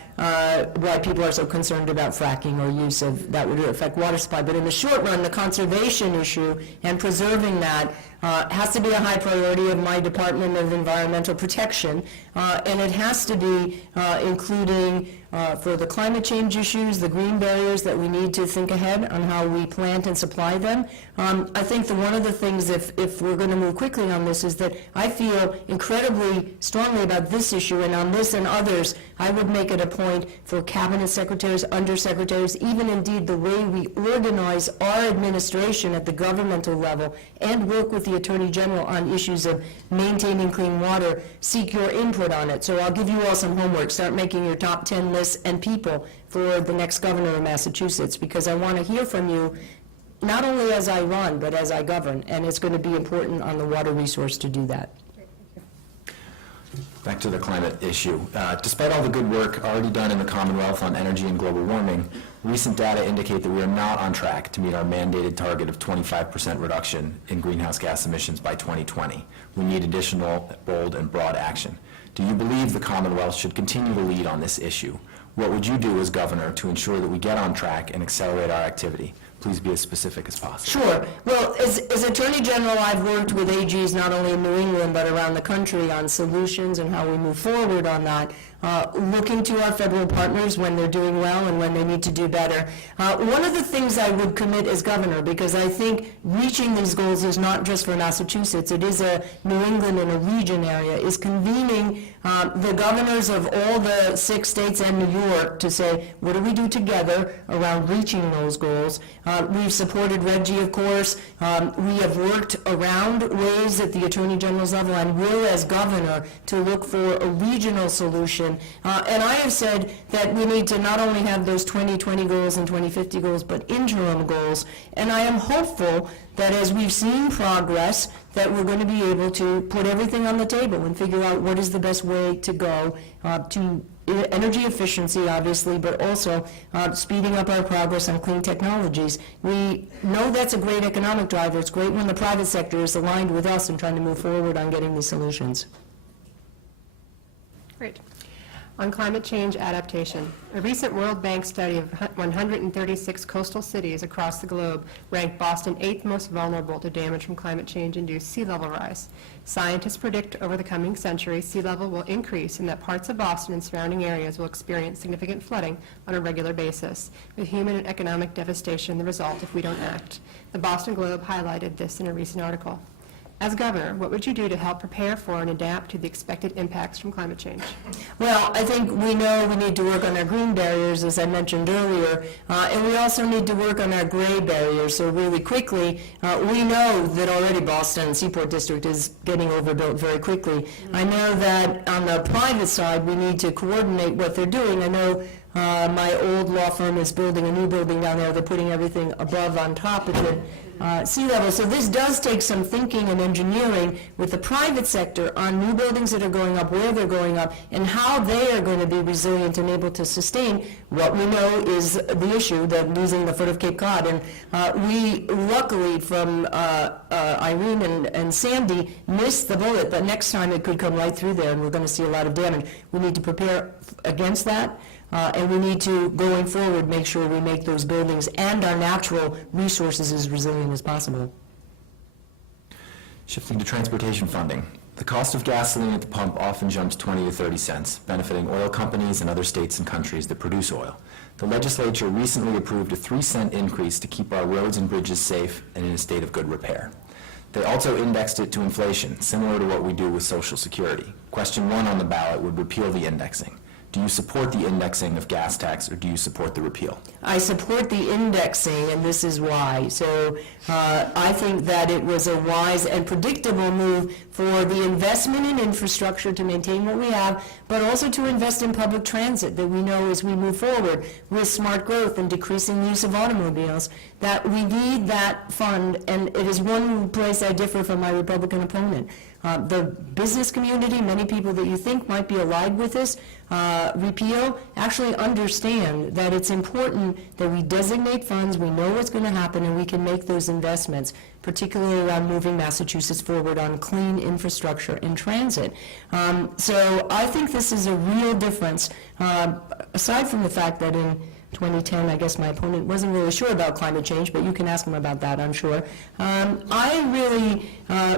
why people are so concerned about fracking or use of that would affect water supply. But in the short run, the conservation issue and preserving that has to be a high priority of my Department of Environmental Protection, and it has to be including for the climate change issues, the green barriers that we need to think ahead on how we plant and supply them. I think that one of the things, if we're going to move quickly on this, is that I feel incredibly strongly about this issue, and on this and others, I would make it a point for cabinet secretaries, undersecretaries, even indeed the way we organize our administration at the governmental level and work with the Attorney General on issues of maintaining clean water, seek your input on it. So I'll give you all some homework. Start making your top 10 lists and people for the next governor of Massachusetts, because I want to hear from you not only as I run, but as I govern, and it's going to be important on the water resource to do that. Back to the climate issue. Despite all the good work already done in the Commonwealth on energy and global warming, recent data indicate that we are not on track to meet our mandated target of 25% reduction in greenhouse gas emissions by 2020. We need additional bold and broad action. Do you believe the Commonwealth should continue to lead on this issue? What would you do as governor to ensure that we get on track and accelerate our activity? Please be as specific as possible. Sure. Well, as Attorney General, I've worked with AGs not only in New England but around the country on solutions and how we move forward on that, looking to our federal partners when they're doing well and when they need to do better. One of the things I would commit as governor, because I think reaching these goals is not just for Massachusetts, it is a New England and a region area, is convening the governors of all the 6 states and New York to say, what do we do together around reaching those goals? We've supported Reggie, of course. We have worked around ways at the Attorney General's level and will as governor to look for a regional solution. And I have said that we need to not only have those 2020 goals and 2050 goals, but interim goals. And I am hopeful that as we've seen progress, that we're going to be able to put everything on the table and figure out what is the best way to go to energy efficiency, obviously, but also speeding up our progress on clean technologies. We know that's a great economic driver. It's great when the private sector is aligned with us and trying to move forward on getting these solutions. Great. On climate change adaptation, a recent World Bank study of 136 coastal cities across the globe ranked Boston 8th most vulnerable to damage from climate change-induced sea level rise. Scientists predict over the coming century, sea level will increase and that parts of Boston and surrounding areas will experience significant flooding on a regular basis, with human and economic devastation the result if we don't act. The Boston Globe highlighted this in a recent article. As governor, what would you do to help prepare for and adapt to the expected impacts from climate change? Well, I think we know we need to work on our green barriers, as I mentioned earlier, and we also need to work on our gray barriers. So really quickly, we know that already Boston Seaport District is getting overbuilt very quickly. I know that on the private side, we need to coordinate what they're doing. I know my old law firm is building a new building down there. They're putting everything above on top of the sea level. So this does take some thinking and engineering with the private sector on new buildings that are going up, where they're going up, and how they are going to be resilient and able to sustain what we know is the issue, that losing the foot of Cape Cod. And we luckily from Irene and Sandy missed the bullet, but next time it could come right through there and we're going to see a lot of damage. We need to prepare against that. And we need to, going forward, make sure we make those buildings and our natural resources as resilient as possible. Shifting to transportation funding. The cost of gasoline at the pump often jumps 20 to 30 cents, benefiting oil companies and other states and countries that produce oil. The legislature recently approved a 3-cent increase to keep our roads and bridges safe and in a state of good repair. They also indexed it to inflation, similar to what we do with Social Security. Question 1 on the ballot would repeal the indexing. Do you support the indexing of gas tax, or do you support the repeal? I support the indexing, and this is why. So I think that it was a wise and predictable move for the investment in infrastructure to maintain what we have, but also to invest in public transit that we know as we move forward with smart growth and decreasing the use of automobiles, that we need that fund, and it is one place I differ from my Republican opponent. The business community, many people that you think might be allied with this repeal, actually understand that it's important that we designate funds, we know what's going to happen, and we can make those investments, particularly around moving Massachusetts forward on clean infrastructure and transit. So I think this is a real difference, aside from the fact that in 2010, I guess my opponent wasn't really sure about climate change, but you can ask him about that, I'm sure. I really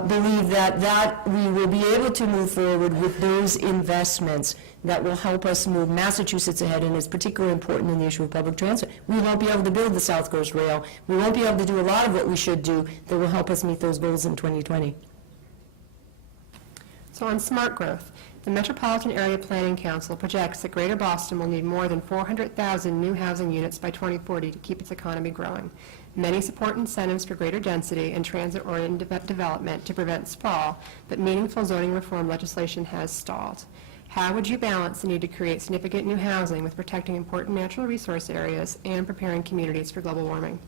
believe that we will be able to move forward with those investments that will help us move Massachusetts ahead, and it's particularly important in the issue of public transit. We won't be able to build the South Coast Rail. We won't be able to do a lot of what we should do that will help us meet those goals in 2020. So on smart growth, the Metropolitan Area Planning Council projects that Greater Boston will need more than 400,000 new housing units by 2040 to keep its economy growing. Many support incentives for greater density and transit-oriented development to prevent sprawl, but meaningful zoning reform legislation has stalled. How would you balance the need to create significant new housing with protecting important natural resource areas and preparing communities for global warming?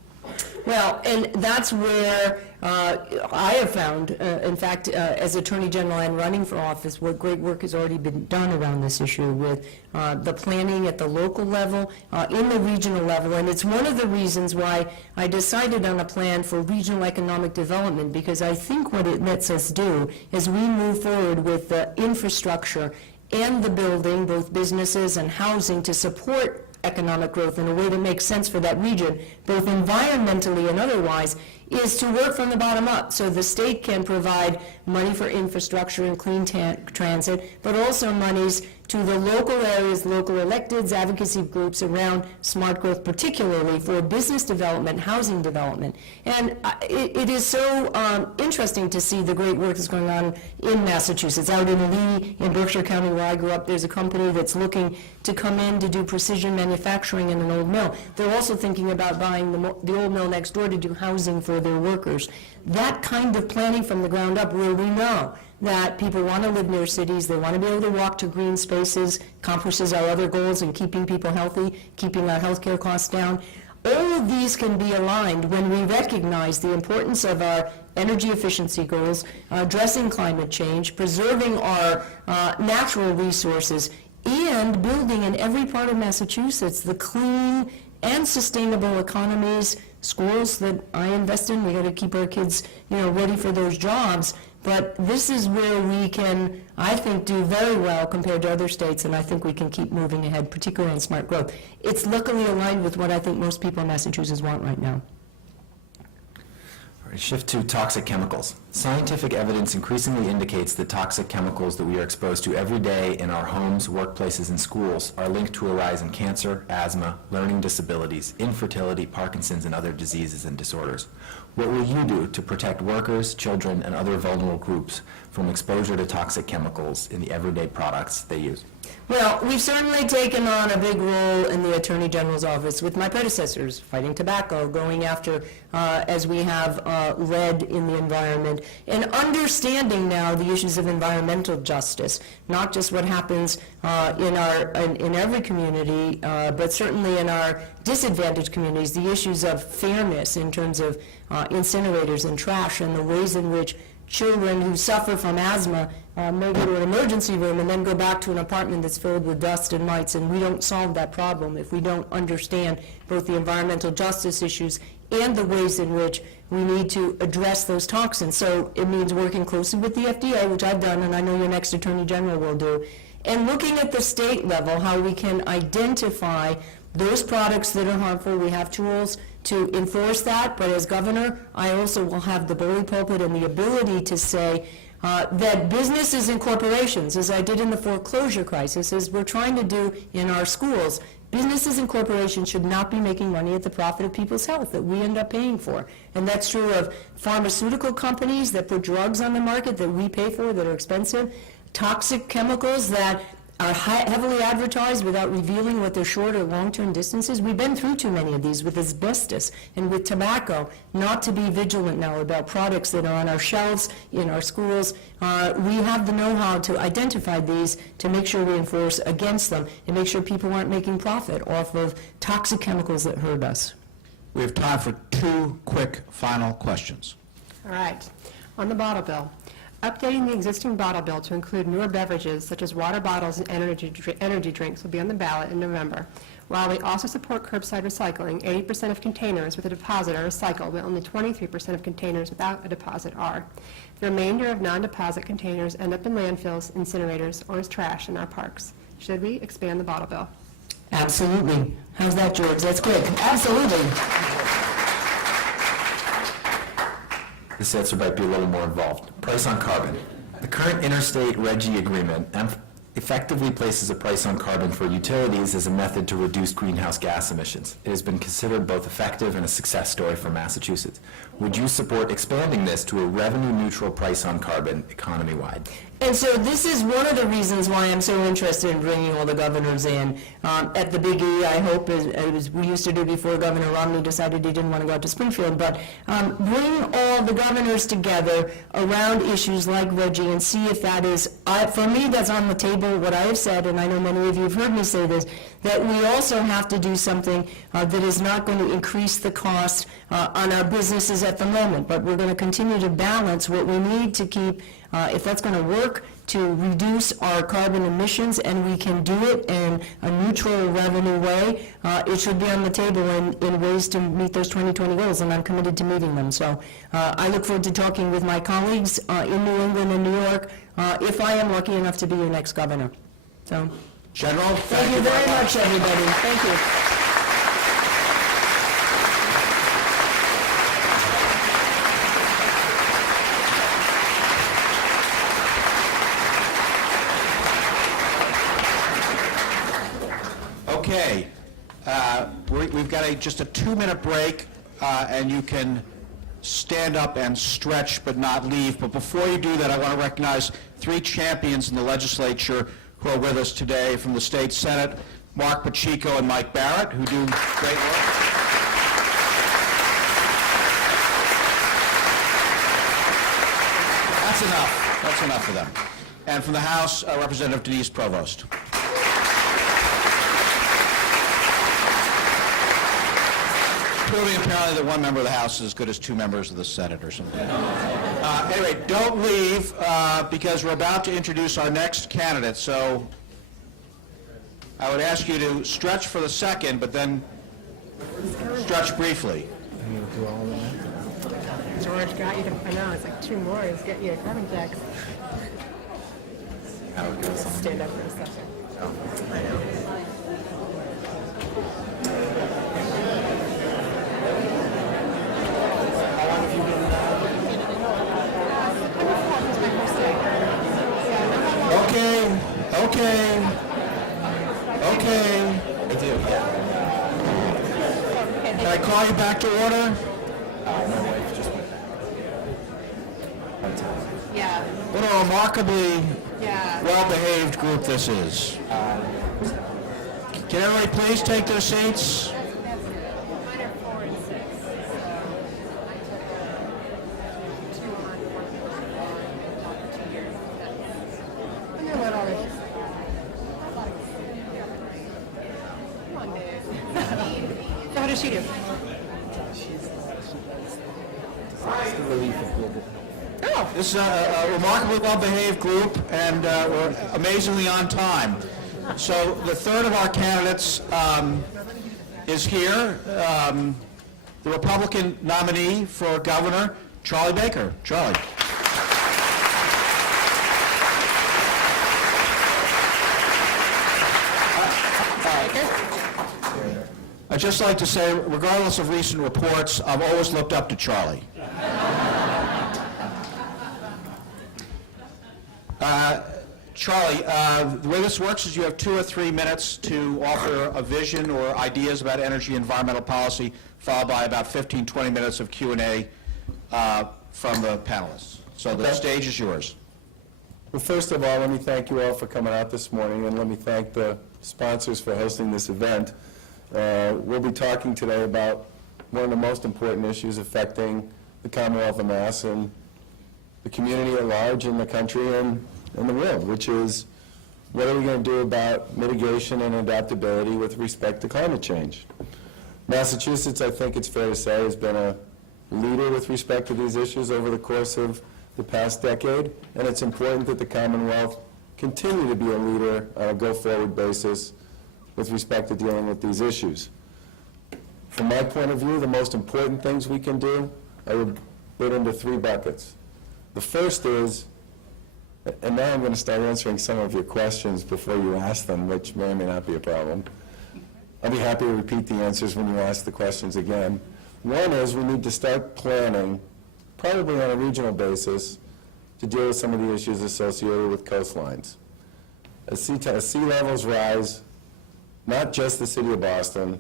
Well, and that's where I have found, in fact, as Attorney General and running for office, what great work has already been done around this issue with the planning at the local level, in the regional level, and it's one of the reasons why I decided on a plan for regional economic development, because I think what it lets us do is we move forward with the infrastructure and the building, both businesses and housing, to support economic growth in a way that makes sense for that region, both environmentally and otherwise, is to work from the bottom up. So the state can provide money for infrastructure and clean transit, but also monies to the local areas, local electeds, advocacy groups around smart growth, particularly for business development, housing development. And it is so interesting to see the great work that's going on in Massachusetts. Out in Lee, in Berkshire County, where I grew up, there's a company that's looking to come in to do precision manufacturing in an old mill. They're also thinking about buying the old mill next door to do housing for their workers. That kind of planning from the ground up, where we know that people want to live near cities, they want to be able to walk to green spaces, accomplishes our other goals in keeping people healthy, keeping our healthcare costs down. All of these can be aligned when we recognize the importance of our energy efficiency goals, addressing climate change, preserving our natural resources, and building in every part of Massachusetts the clean and sustainable economies, schools that I invest in. We got to keep our kids, ready for those jobs. But this is where we can, I think, do very well compared to other states, and I think we can keep moving ahead, particularly in smart growth. It's luckily aligned with what I think most people in Massachusetts want right now. All right, shift to toxic chemicals. Scientific evidence increasingly indicates that toxic chemicals that we are exposed to every day in our homes, workplaces, and schools are linked to a rise in cancer, asthma, learning disabilities, infertility, Parkinson's, and other diseases and disorders. What will you do to protect workers, children, and other vulnerable groups from exposure to toxic chemicals in the everyday products they use? Well, we've certainly taken on a big role in the Attorney General's office with my predecessors, fighting tobacco, going after, as we have led in the environment, and understanding now the issues of environmental justice, not just what happens in every community, but certainly in our disadvantaged communities, the issues of fairness in terms of incinerators and trash, and the ways in which children who suffer from asthma may go to an emergency room and then go back to an apartment that's filled with dust and mites, and we don't solve that problem if we don't understand both the environmental justice issues and the ways in which we need to address those toxins. So it means working closely with the FDA, which I've done, and I know your next Attorney General will do, and looking at the state level, how we can identify those products that are harmful. We have tools to enforce that, but as governor, I also will have the bully pulpit and the ability to say that businesses and corporations, as I did in the foreclosure crisis, as we're trying to do in our schools, businesses and corporations should not be making money at the profit of people's health that we end up paying for. And that's true of pharmaceutical companies that put drugs on the market that we pay for that are expensive, toxic chemicals that are heavily advertised without revealing what their short or long-term distances. We've been through too many of these with asbestos and with tobacco, not to be vigilant now about products that are on our shelves in our schools. We have the know-how to identify these, to make sure we enforce against them, and make sure people aren't making profit off of toxic chemicals that hurt us. We have time for 2 quick final questions. All right. On the bottle bill, updating the existing bottle bill to include newer beverages such as water bottles and energy drinks will be on the ballot in November. While we also support curbside recycling, 80% of containers with a deposit are recycled, but only 23% of containers without a deposit are. The remainder of non-deposit containers end up in landfills, incinerators, or as trash in our parks. Should we expand the bottle bill? Absolutely. How's that, George? That's quick. Absolutely. This answer might be a little more involved. Price on carbon. The current interstate RGGI agreement effectively places a price on carbon for utilities as a method to reduce greenhouse gas emissions. It has been considered both effective and a success story for Massachusetts. Would you support expanding this to a revenue-neutral price on carbon economy-wide? And so this is one of the reasons why I'm so interested in bringing all the governors in. At the Big E, I hope, as we used to do before Governor Romney decided he didn't want to go out to Springfield, but bring all the governors together around issues like RGGI and see if that is, for me, that's on the table. What I have said, and I know many of you have heard me say this, that we also have to do something that is not going to increase the cost on our businesses at the moment, but we're going to continue to balance what we need to keep, if that's going to work, to reduce our carbon emissions, and we can do it in a neutral revenue way. It should be on the table in ways to meet those 2020 goals, and I'm committed to meeting them. So I look forward to talking with my colleagues in New England and New York if I am lucky enough to be your next governor. So, General, thank you very much, everybody. Thank you. Okay, we've got just a 2-minute break, and you can stand up and stretch but not leave. But before you do that, I want to recognize 3 champions in the legislature who are with us today from the state Senate, Mark Pacheco and Mike Barrett, who do great work. That's enough. That's enough for them. And from the House, Representative Denise Provost. Proving apparently that one member of the House is as good as 2 members of the Senate or something. Anyway, don't leave because we're about to introduce our next candidate. So I would ask you to stretch for the second, but then stretch briefly. George got you to, I know, it's like 2 more is get you a carbon tax. How it goes on. Stand up for a second. I know. How long have you been, Okay. I do, yeah. Can I call you back to order? My wife just went back. Yeah, What a remarkably yeah. well-behaved group this is. Can everybody please take their seats? Mine are 4 and 6, so I took 2 on, 1 for 2 years. And they're little, they're just come on, Dave. So what does she do? Oh, This is a remarkably well-behaved group, and we're amazingly on time. So the third of our candidates is here, the Republican nominee for governor, Charlie Baker. Charlie. I'd just like to say, regardless of recent reports, I've always looked up to Charlie. Charlie, the way this works is you have 2 or 3 minutes to offer a vision or ideas about energy and environmental policy, followed by about 15, 20 minutes of Q&A from the panelists. So the stage is yours. Well, first of all, let me thank you all for coming out this morning, and let me thank the sponsors for hosting this event. We'll be talking today about one of the most important issues affecting the Commonwealth of Mass and the community at large in the country and the world, which is what are we going to do about mitigation and adaptability with respect to climate change. Massachusetts, I think it's fair to say, has been a leader with respect to these issues over the course of the past decade, and it's important that the Commonwealth continue to be a leader on a go-forward basis with respect to dealing with these issues. From my point of view, the most important things we can do, I would put into 3 buckets. The first is, and now I'm going to start answering some of your questions before you ask them, which may or may not be a problem. I'll be happy to repeat the answers when you ask the questions again. One is we need to start planning, probably on a regional basis, to deal with some of the issues associated with coastlines. As sea levels rise, not just the city of Boston,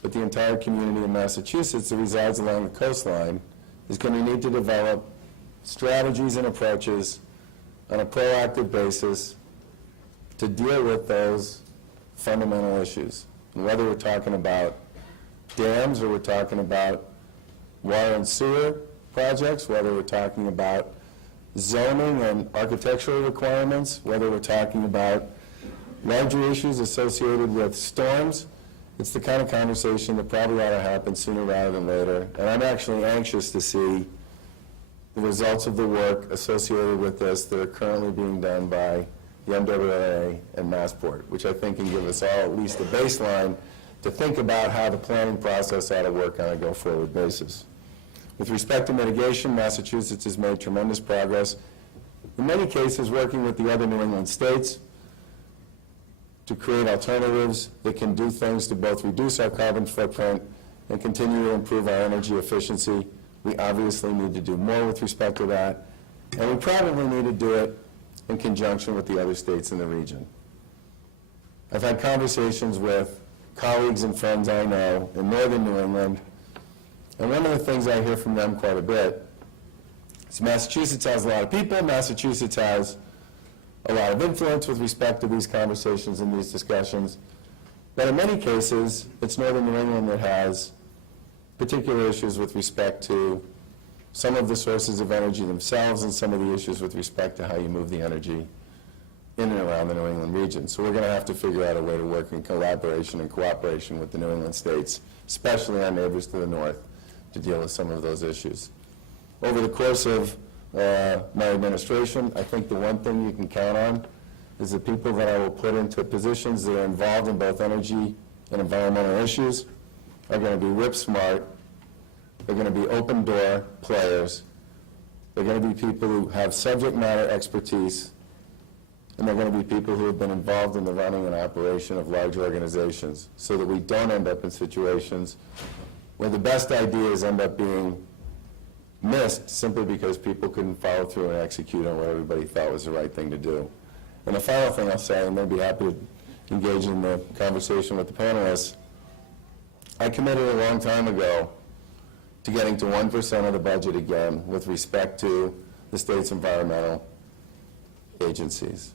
but the entire community of Massachusetts that resides along the coastline is going to need to develop strategies and approaches on a proactive basis to deal with those fundamental issues. And whether we're talking about dams or we're talking about water and sewer projects, whether we're talking about zoning and architectural requirements, whether we're talking about larger issues associated with storms, it's the kind of conversation that probably ought to happen sooner rather than later. And I'm actually anxious to see the results of the work associated with this that are currently being done by the MWA and Massport, which I think can give us all at least a baseline to think about how the planning process ought to work on a go-forward basis. With respect to mitigation, Massachusetts has made tremendous progress, in many cases working with the other New England states to create alternatives that can do things to both reduce our carbon footprint and continue to improve our energy efficiency. We obviously need to do more with respect to that, and we probably need to do it in conjunction with the other states in the region. I've had conversations with colleagues and friends I know in northern New England, and one of the things I hear from them quite a bit is Massachusetts has a lot of people, Massachusetts has a lot of influence with respect to these conversations and these discussions, but in many cases, it's northern New England that has particular issues with respect to some of the sources of energy themselves and some of the issues with respect to how you move the energy in and around the New England region. So we're going to have to figure out a way to work in collaboration and cooperation with the New England states, especially our neighbors to the north, to deal with some of those issues. Over the course of my administration, I think the one thing you can count on is the people that I will put into positions that are involved in both energy and environmental issues are going to be whip smart They're going to be open-door players. They're going to be people who have subject matter expertise, and they're going to be people who have been involved in the running and operation of large organizations, so that we don't end up in situations where the best ideas end up being missed simply because people couldn't follow through and execute on what everybody thought was the right thing to do. And the final thing I'll say, and I'd be happy to engage in the conversation with the panelists, I committed a long time ago to getting to 1% of the budget again with respect to the state's environmental agencies.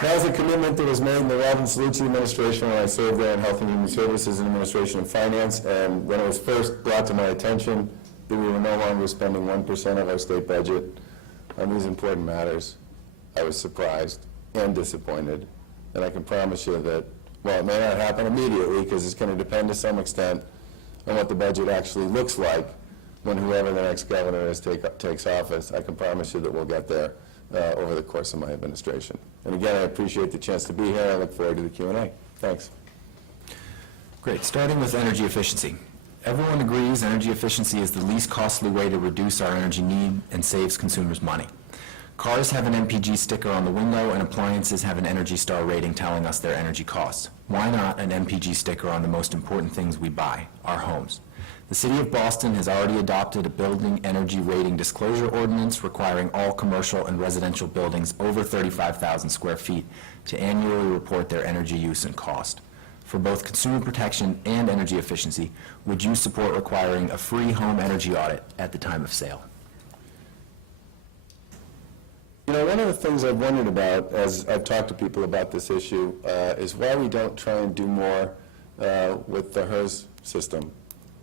That was a commitment that was made in the Robin Salucci administration when I served there in Health and Human Services and Administration and Finance, and when it was first brought to my attention that we were no longer spending 1% of our state budget on these important matters, I was surprised and disappointed. And I can promise you that, while it may not happen immediately, because it's going to depend to some extent on what the budget actually looks like when whoever the next governor is takes office, I can promise you that we'll get there over the course of my administration. And again, I appreciate the chance to be here. I look forward to the Q&A. Thanks. Great. Starting with energy efficiency. Everyone agrees energy efficiency is the least costly way to reduce our energy need and saves consumers money. Cars have an MPG sticker on the window, and appliances have an Energy Star rating telling us their energy costs. Why not an MPG sticker on the most important things we buy, our homes? The City of Boston has already adopted a building energy rating disclosure ordinance requiring all commercial and residential buildings over 35,000 square feet to annually report their energy use and cost. For both consumer protection and energy efficiency, would you support requiring a free home energy audit at the time of sale? You know, one of the things I've wondered about as I've talked to people about this issue is why we don't try and do more with the HERS system,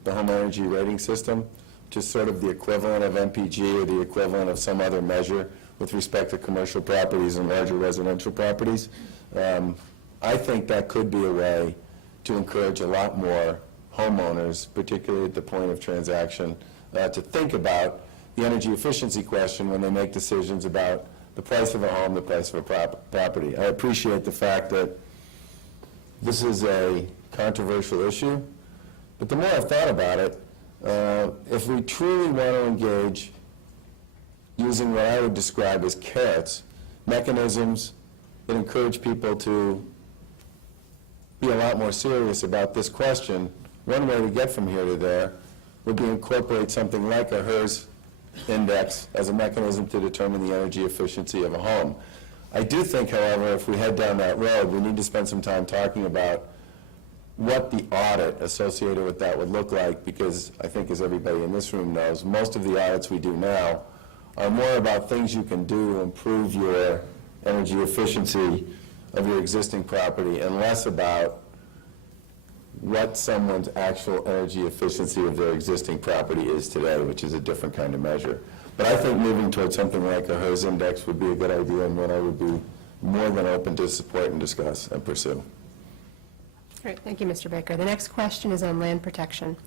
the home energy rating system, which is sort of the equivalent of MPG or the equivalent of some other measure with respect to commercial properties and larger residential properties. I think that could be a way to encourage a lot more homeowners, particularly at the point of transaction, to think about the energy efficiency question when they make decisions about the price of a home, the price of a property. I appreciate the fact that this is a controversial issue, but the more I've thought about it, if we truly want to engage using what I would describe as carrots, mechanisms that encourage people to be a lot more serious about this question, one way to get from here to there would be incorporate something like a HERS index as a mechanism to determine the energy efficiency of a home. I do think, however, if we head down that road, we need to spend some time talking about what the audit associated with that would look like, because I think, as everybody in this room knows, most of the audits we do now are more about things you can do to improve your energy efficiency of your existing property and less about what someone's actual energy efficiency of their existing property is today, which is a different kind of measure. But I think moving towards something like a HERS index would be a good idea, and one I would be more than open to support and discuss and pursue. Great, thank you, Mr. Baker. The next question is on land protection.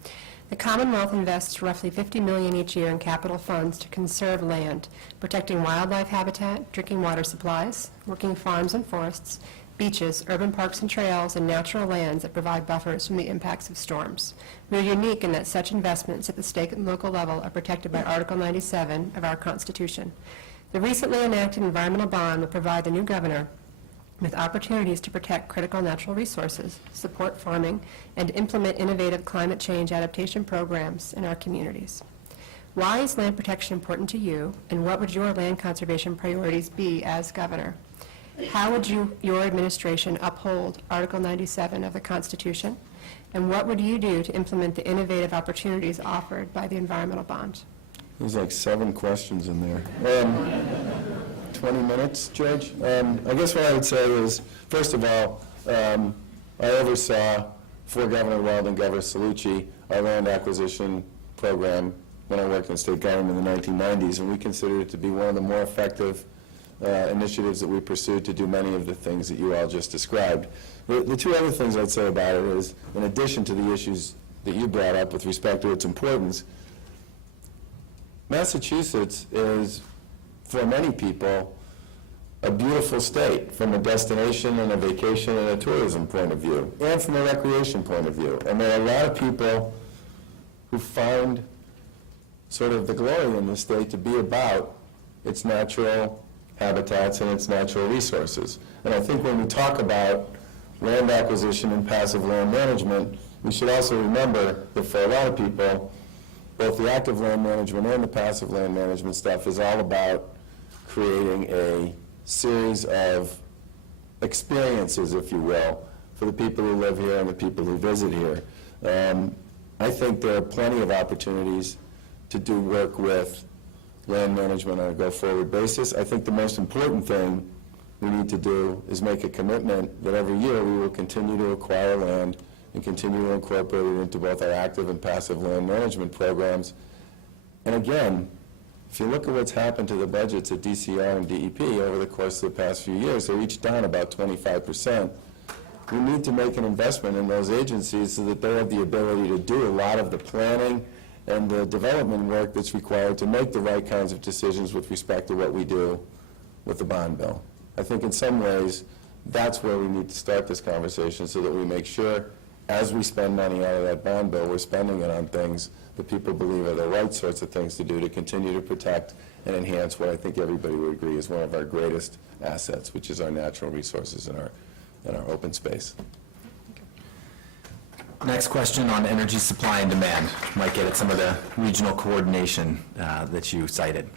The Commonwealth invests roughly $50 million each year in capital funds to conserve land, protecting wildlife habitat, drinking water supplies, working farms and forests, beaches, urban parks and trails, and natural lands that provide buffers from the impacts of storms. We are unique in that such investments at the state and local level are protected by Article 97 of our Constitution. The recently enacted environmental bond will provide the new governor with opportunities to protect critical natural resources, support farming, and implement innovative climate change adaptation programs in our communities. Why is land protection important to you, and what would your land conservation priorities be as governor? How would your administration uphold Article 97 of the Constitution, and what would you do to implement the innovative opportunities offered by the environmental bond? There's like 7 questions in there. 20 minutes, Judge? I guess what I would say is, first of all, I oversaw, for Governor Weld and Governor Salucci, our land acquisition program when I worked in state government in the 1990s, and we considered it to be one of the more effective initiatives that we pursued to do many of the things that you all just described. The 2 other things I'd say about it is, in addition to the issues that you brought up with respect to its importance, Massachusetts is, for many people, a beautiful state from a destination and a vacation and a tourism point of view, and from a recreation point of view. And there are a lot of people who find sort of the glory in this state to be about its natural habitats and its natural resources. And I think when we talk about land acquisition and passive land management, we should also remember that for a lot of people, both the active land management and the passive land management stuff is all about creating a series of experiences, if you will, for the people who live here and the people who visit here. I think there are plenty of opportunities to do work with land management on a go-forward basis. I think the most important thing we need to do is make a commitment that every year we will continue to acquire land and continue to incorporate it into both our active and passive land management programs. And again, if you look at what's happened to the budgets at DCR and DEP over the course of the past few years, they're each down about 25%. We need to make an investment in those agencies so that they have the ability to do a lot of the planning and the development work that's required to make the right kinds of decisions with respect to what we do with the bond bill. I think in some ways, that's where we need to start this conversation so that we make sure, as we spend money out of that bond bill, we're spending it on things that people believe are the right sorts of things to do to continue to protect and enhance what I think everybody would agree is one of our greatest assets, which is our natural resources and our open space. Next question on energy supply and demand. Might get at some of the regional coordination that you cited.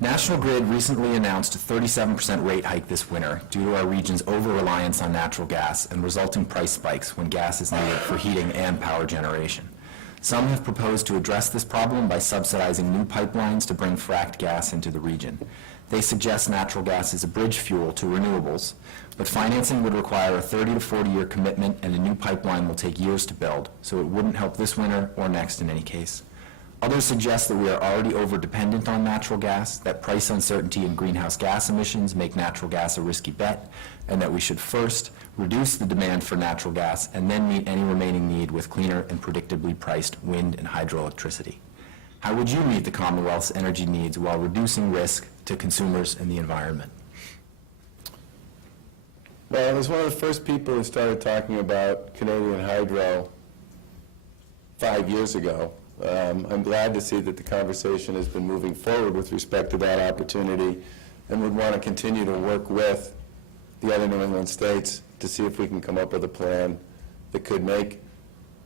National Grid recently announced a 37% rate hike this winter due to our region's over-reliance on natural gas and resulting price spikes when gas is needed for heating and power generation. Some have proposed to address this problem by subsidizing new pipelines to bring fracked gas into the region. They suggest natural gas is a bridge fuel to renewables, but financing would require a 30 to 40-year commitment, and a new pipeline will take years to build, so it wouldn't help this winter or next in any case. Others suggest that we are already over-dependent on natural gas, that price uncertainty and greenhouse gas emissions make natural gas a risky bet, and that we should first reduce the demand for natural gas and then meet any remaining need with cleaner and predictably priced wind and hydroelectricity. How would you meet the Commonwealth's energy needs while reducing risk to consumers and the environment? Well, I was one of the first people who started talking about Canadian hydro 5 years ago. I'm glad to see that the conversation has been moving forward with respect to that opportunity, and would want to continue to work with the other New England states to see if we can come up with a plan that could make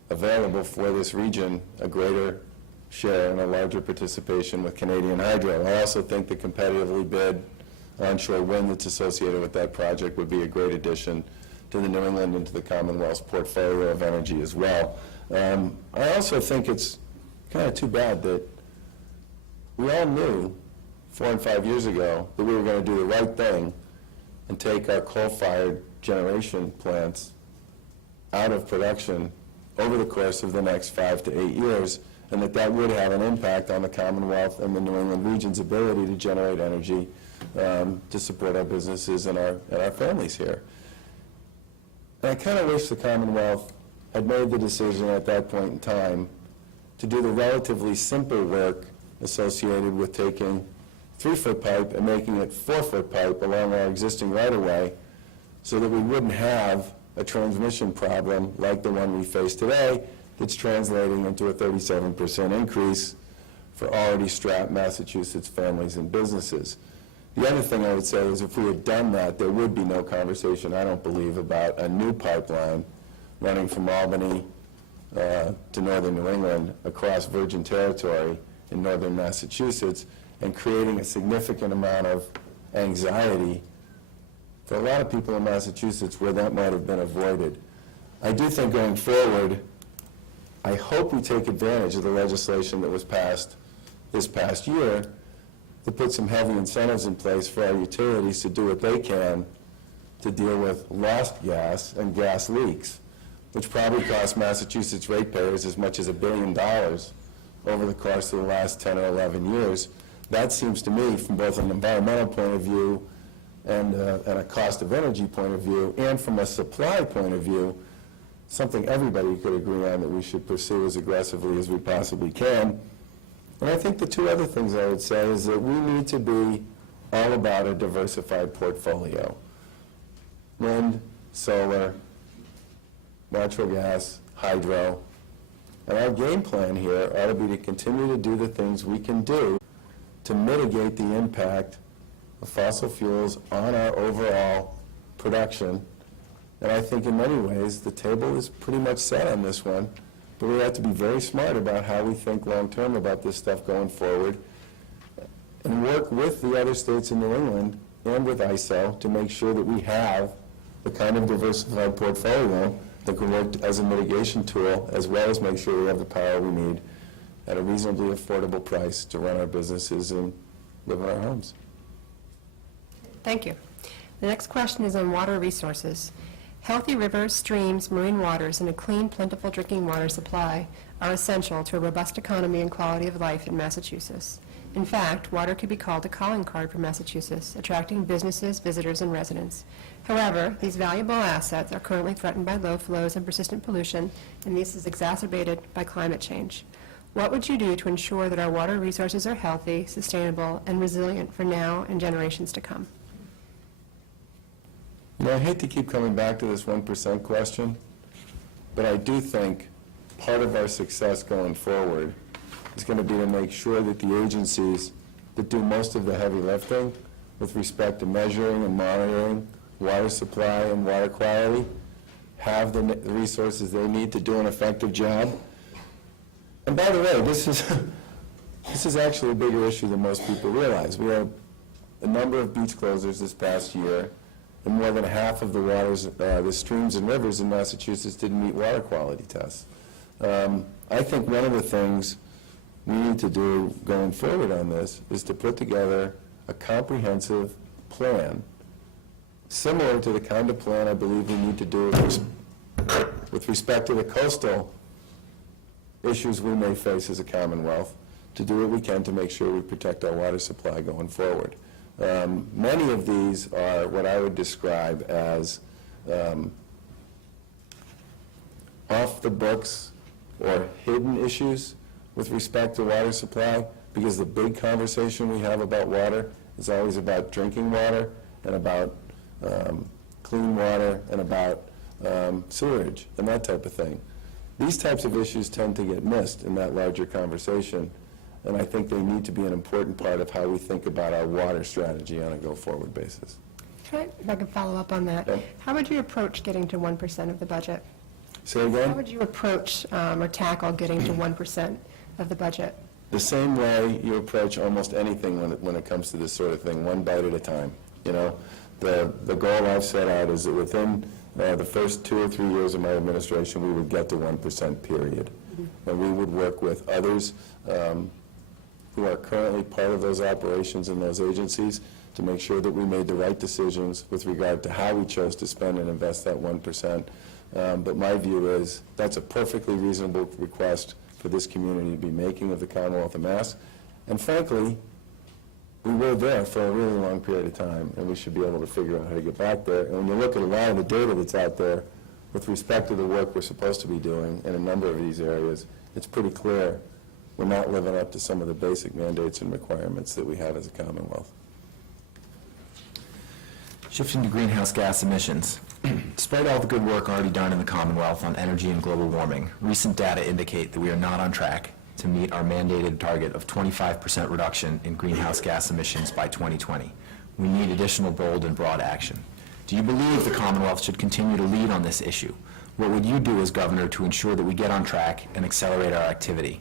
available for this region a greater share and a larger participation with Canadian hydro. I also think the competitively bid onshore wind that's associated with that project would be a great addition to the New England and to the Commonwealth's portfolio of energy as well. I also think it's kind of too bad that we all knew 4 and 5 years ago that we were going to do the right thing and take our coal-fired generation plants out of production over the course of the next 5 to 8 years, and that would have an impact on the Commonwealth and the New England region's ability to generate energy to support our businesses and our families here. And I kind of wish the Commonwealth had made the decision at that point in time to do the relatively simple work associated with taking 3-foot pipe and making it 4-foot pipe along our existing right-of-way so that we wouldn't have a transmission problem like the one we face today that's translating into a 37% increase for already strapped Massachusetts families and businesses. The other thing I would say is if we had done that, there would be no conversation, I don't believe, about a new pipeline running from Albany to northern New England across Virgin Territory in northern Massachusetts, and creating a significant amount of anxiety for a lot of people in Massachusetts where that might have been avoided. I do think going forward, I hope we take advantage of the legislation that was passed this past year to put some heavy incentives in place for our utilities to do what they can to deal with lost gas and gas leaks, which probably cost Massachusetts ratepayers as much as $1 billion over the course of the last 10 or 11 years. That seems to me, from both an environmental point of view and a cost of energy point of view, and from a supply point of view, something everybody could agree on that we should pursue as aggressively as we possibly can. And I think the two other things I would say is that we need to be all about a diversified portfolio. Wind, solar, natural gas, hydro. And our game plan here ought to be to continue to do the things we can do to mitigate the impact of fossil fuels on our overall production. And I think in many ways, the table is pretty much set on this one, but we have to be very smart about how we think long-term about this stuff going forward, and work with the other states in New England and with ISO to make sure that we have the kind of diversified portfolio that can work as a mitigation tool, as well as make sure we have the power we need at a reasonably affordable price to run our businesses and live in our homes. Thank you. The next question is on water resources. Healthy rivers, streams, marine waters, and a clean, plentiful drinking water supply are essential to a robust economy and quality of life in Massachusetts. In fact, water could be called a calling card for Massachusetts, attracting businesses, visitors, and residents. However, these valuable assets are currently threatened by low flows and persistent pollution, and this is exacerbated by climate change. What would you do to ensure that our water resources are healthy, sustainable, and resilient for now and generations to come? You know, I hate to keep coming back to this 1% question, but I do think part of our success going forward is going to be to make sure that the agencies that do most of the heavy lifting with respect to measuring and monitoring water supply and water quality have the resources they need to do an effective job. And by the way, this is actually a bigger issue than most people realize. We had a number of beach closures this past year, and more than half of the streams and rivers in Massachusetts didn't meet water quality tests. I think one of the things we need to do going forward on this is to put together a comprehensive plan similar to the kind of plan I believe we need to do with respect to the coastal issues we may face as a Commonwealth, to do what we can to make sure we protect our water supply going forward. Many of these are what I would describe as off the books or hidden issues with respect to water supply, because the big conversation we have about water is always about drinking water and about clean water and about sewerage and that type of thing. These types of issues tend to get missed in that larger conversation, and I think they need to be an important part of how we think about our water strategy on a go-forward basis. Okay, if I could follow up on that. Yeah. How would you approach getting to 1% of the budget? Say How again? would you approach or tackle getting to 1% of the budget? The same way you approach almost anything when it comes to this sort of thing, one bite at a time. You know, the goal I've set out is that within the first 2 or 3 years of my administration, we would get to 1%, period. And we would work with others who are currently part of those operations in those agencies to make sure that we made the right decisions with regard to how we chose to spend and invest that 1%. But my view is that's a perfectly reasonable request for this community to be making of the Commonwealth of Mass. And frankly, we were there for a really long period of time, and we should be able to figure out how to get back there. And when you look at a lot of the data that's out there with respect to the work we're supposed to be doing in a number of these areas, it's pretty clear we're not living up to some of the basic mandates and requirements that we have as a Commonwealth. Shifting to greenhouse gas emissions. Despite all the good work already done in the Commonwealth on energy and global warming, recent data indicate that we are not on track to meet our mandated target of 25% reduction in greenhouse gas emissions by 2020. We need additional bold and broad action. Do you believe the Commonwealth should continue to lead on this issue? What would you do as governor to ensure that we get on track and accelerate our activity?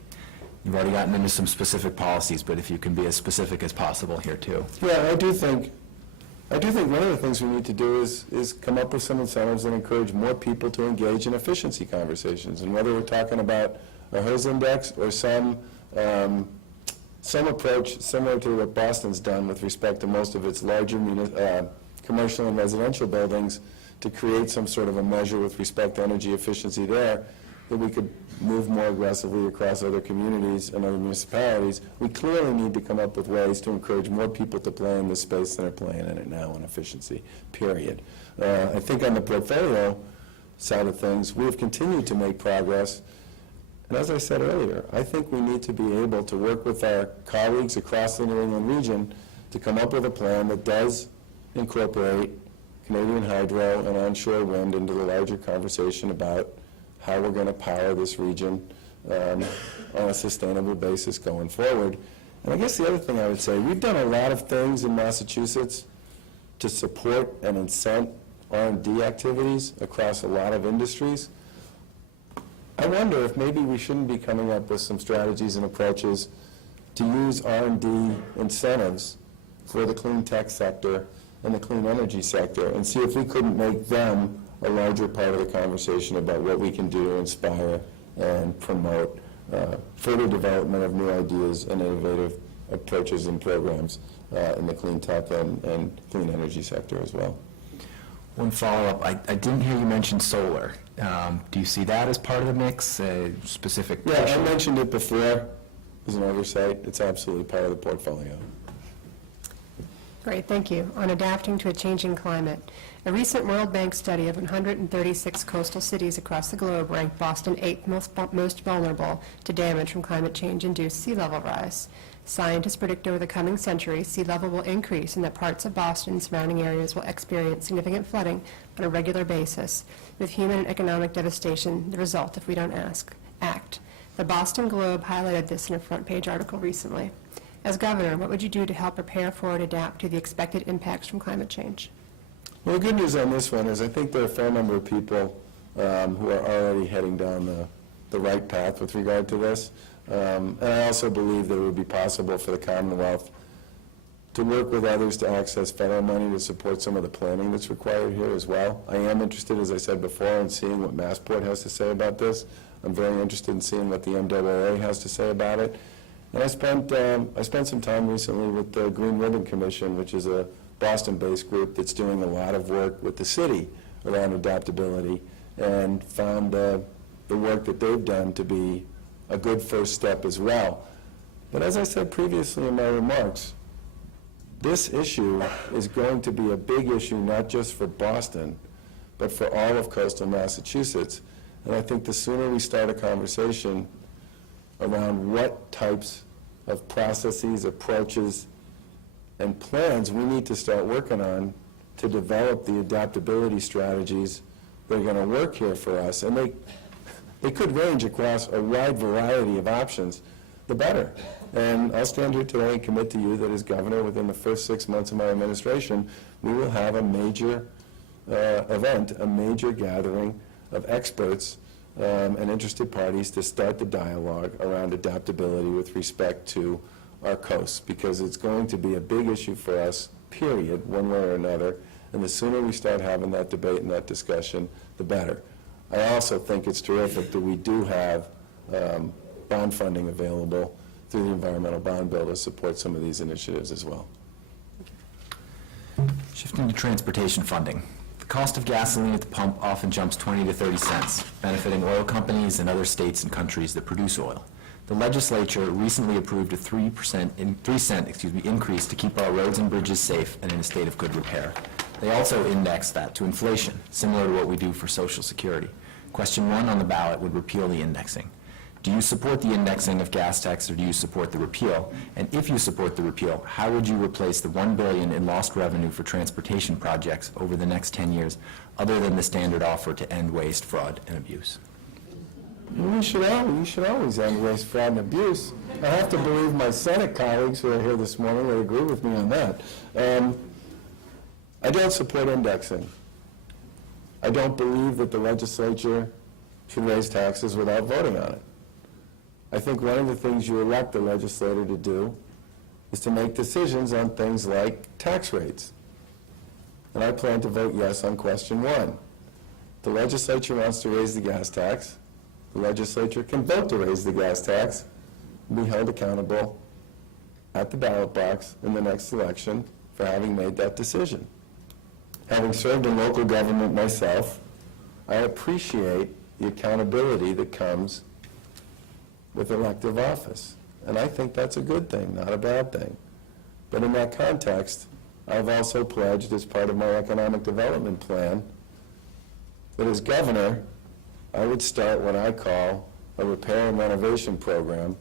You've already gotten into some specific policies, but if you can be as specific as possible here too. Yeah, I do think one of the things we need to do is come up with some incentives that encourage more people to engage in efficiency conversations. And whether we're talking about a HERS index or some approach similar to what Boston's done with respect to most of its larger commercial and residential buildings, to create some sort of a measure with respect to energy efficiency there, that we could move more aggressively across other communities and other municipalities. We clearly need to come up with ways to encourage more people to play in this space than are playing in it now in efficiency, period. I think on the portfolio side of things, we have continued to make progress. And as I said earlier, I think we need to be able to work with our colleagues across the New England region to come up with a plan that does incorporate Canadian hydro and onshore wind into the larger conversation about how we're going to power this region on a sustainable basis going forward. And I guess the other thing I would say, we've done a lot of things in Massachusetts to support and incent R&D activities across a lot of industries. I wonder if maybe we shouldn't be coming up with some strategies and approaches to use R&D incentives for the clean tech sector and the clean energy sector, and see if we couldn't make them a larger part of the conversation about what we can do to inspire and promote further development of new ideas and innovative approaches and programs in the clean tech and clean energy sector as well. One follow-up, I didn't hear you mention solar. Do you see that as part of the mix, a specific? Yeah, I mentioned it before as an oversight. It's absolutely part of the portfolio. Great, thank you. On adapting to a changing climate, a recent World Bank study of 136 coastal cities across the globe ranked Boston 8th most vulnerable to damage from climate change-induced sea level rise. Scientists predict over the coming century, sea level will increase and that parts of Boston and surrounding areas will experience significant flooding on a regular basis, with human and economic devastation the result if we don't act. The Boston Globe highlighted this in a front-page article recently. As governor, what would you do to help prepare for and adapt to the expected impacts from climate change? Well, the good news on this one is I think there are a fair number of people who are already heading down the right path with regard to this. And I also believe that it would be possible for the Commonwealth to work with others to access federal money to support some of the planning that's required here as well. I am interested, as I said before, in seeing what Massport has to say about this. I'm very interested in seeing what the MWA has to say about it. And I spent some time recently with the Green Ribbon Commission, which is a Boston-based group that's doing a lot of work with the city around adaptability, and found the work that they've done to be a good first step as well. But as I said previously in my remarks, this issue is going to be a big issue not just for Boston, but for all of coastal Massachusetts. And I think the sooner we start a conversation around what types of processes, approaches, and plans we need to start working on to develop the adaptability strategies that are going to work here for us. And they could range across a wide variety of options, the better. And I'll stand here today and commit to you that as governor, within the first 6 months of my administration, we will have a major event, a major gathering of experts and interested parties to start the dialogue around adaptability with respect to our coasts, because it's going to be a big issue for us, period, one way or another. And the sooner we start having that debate and that discussion, the better. I also think it's terrific that we do have bond funding available through the Environmental Bond Bill to support some of these initiatives as well. Shifting to transportation funding. The cost of gasoline at the pump often jumps 20 to 30 cents, benefiting oil companies and other states and countries that produce oil. The legislature recently approved a 3 cent increase to keep our roads and bridges safe and in a state of good repair. They also indexed that to inflation, similar to what we do for Social Security. Question 1 on the ballot would repeal the indexing. Do you support the indexing of gas tax, or do you support the repeal? And if you support the repeal, how would you replace the $1 billion in lost revenue for transportation projects over the next 10 years, other than the standard offer to end waste, fraud, and abuse? We should always end waste, fraud, and abuse. I have to believe my Senate colleagues who are here this morning would agree with me on that. I don't support indexing. I don't believe that the legislature should raise taxes without voting on it. I think one of the things you elect the legislator to do is to make decisions on things like tax rates. And I plan to vote yes on question 1. The legislature wants to raise the gas tax. The legislature can vote to raise the gas tax and be held accountable at the ballot box in the next election for having made that decision. Having served in local government myself, I appreciate the accountability that comes with elective office. And I think that's a good thing, not a bad thing. But in that context, I've also pledged as part of my economic development plan that as governor, I would start what I call a repair and renovation program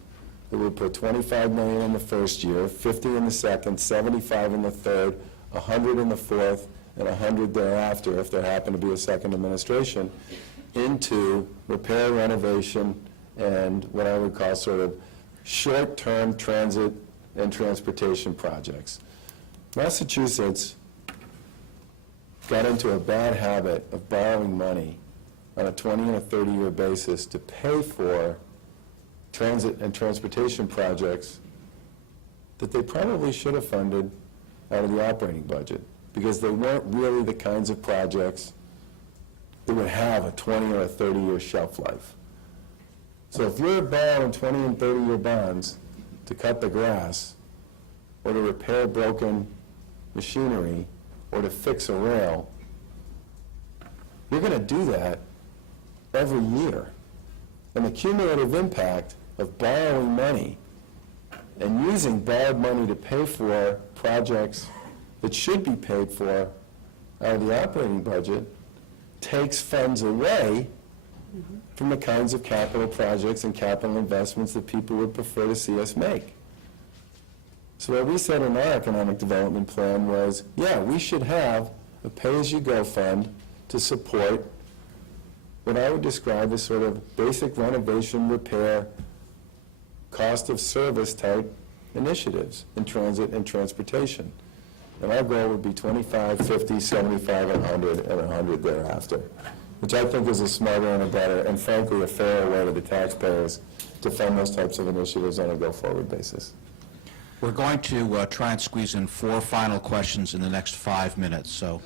it would put $25 million in the first year, 50 in the second, 75 in the third, 100 in the fourth, and 100 thereafter, if there happened to be a second administration, into repair, renovation, and what I would call sort of short-term transit and transportation projects. Massachusetts got into a bad habit of borrowing money on a 20 and a 30-year basis to pay for transit and transportation projects that they probably should have funded out of the operating budget, because they weren't really the kinds of projects that would have a 20 or a 30-year shelf life. So if you're borrowing 20 and 30-year bonds to cut the grass, or to repair broken machinery, or to fix a rail, you're going to do that every year. And the cumulative impact of borrowing money and using borrowed money to pay for projects that should be paid for out of the operating budget takes funds away from the kinds of capital projects and capital investments that people would prefer to see us make. So what we said in our economic development plan was, yeah, we should have a pay-as-you-go fund to support what I would describe as sort of basic renovation, repair, cost of service type initiatives in transit and transportation. And our goal would be 25, 50, 75, 100, and 100 thereafter, which I think is a smarter and a better, and frankly, a fairer way to the taxpayers to fund those types of initiatives on a go-forward basis. We're going to try and squeeze in 4 final questions in the next 5 minutes, so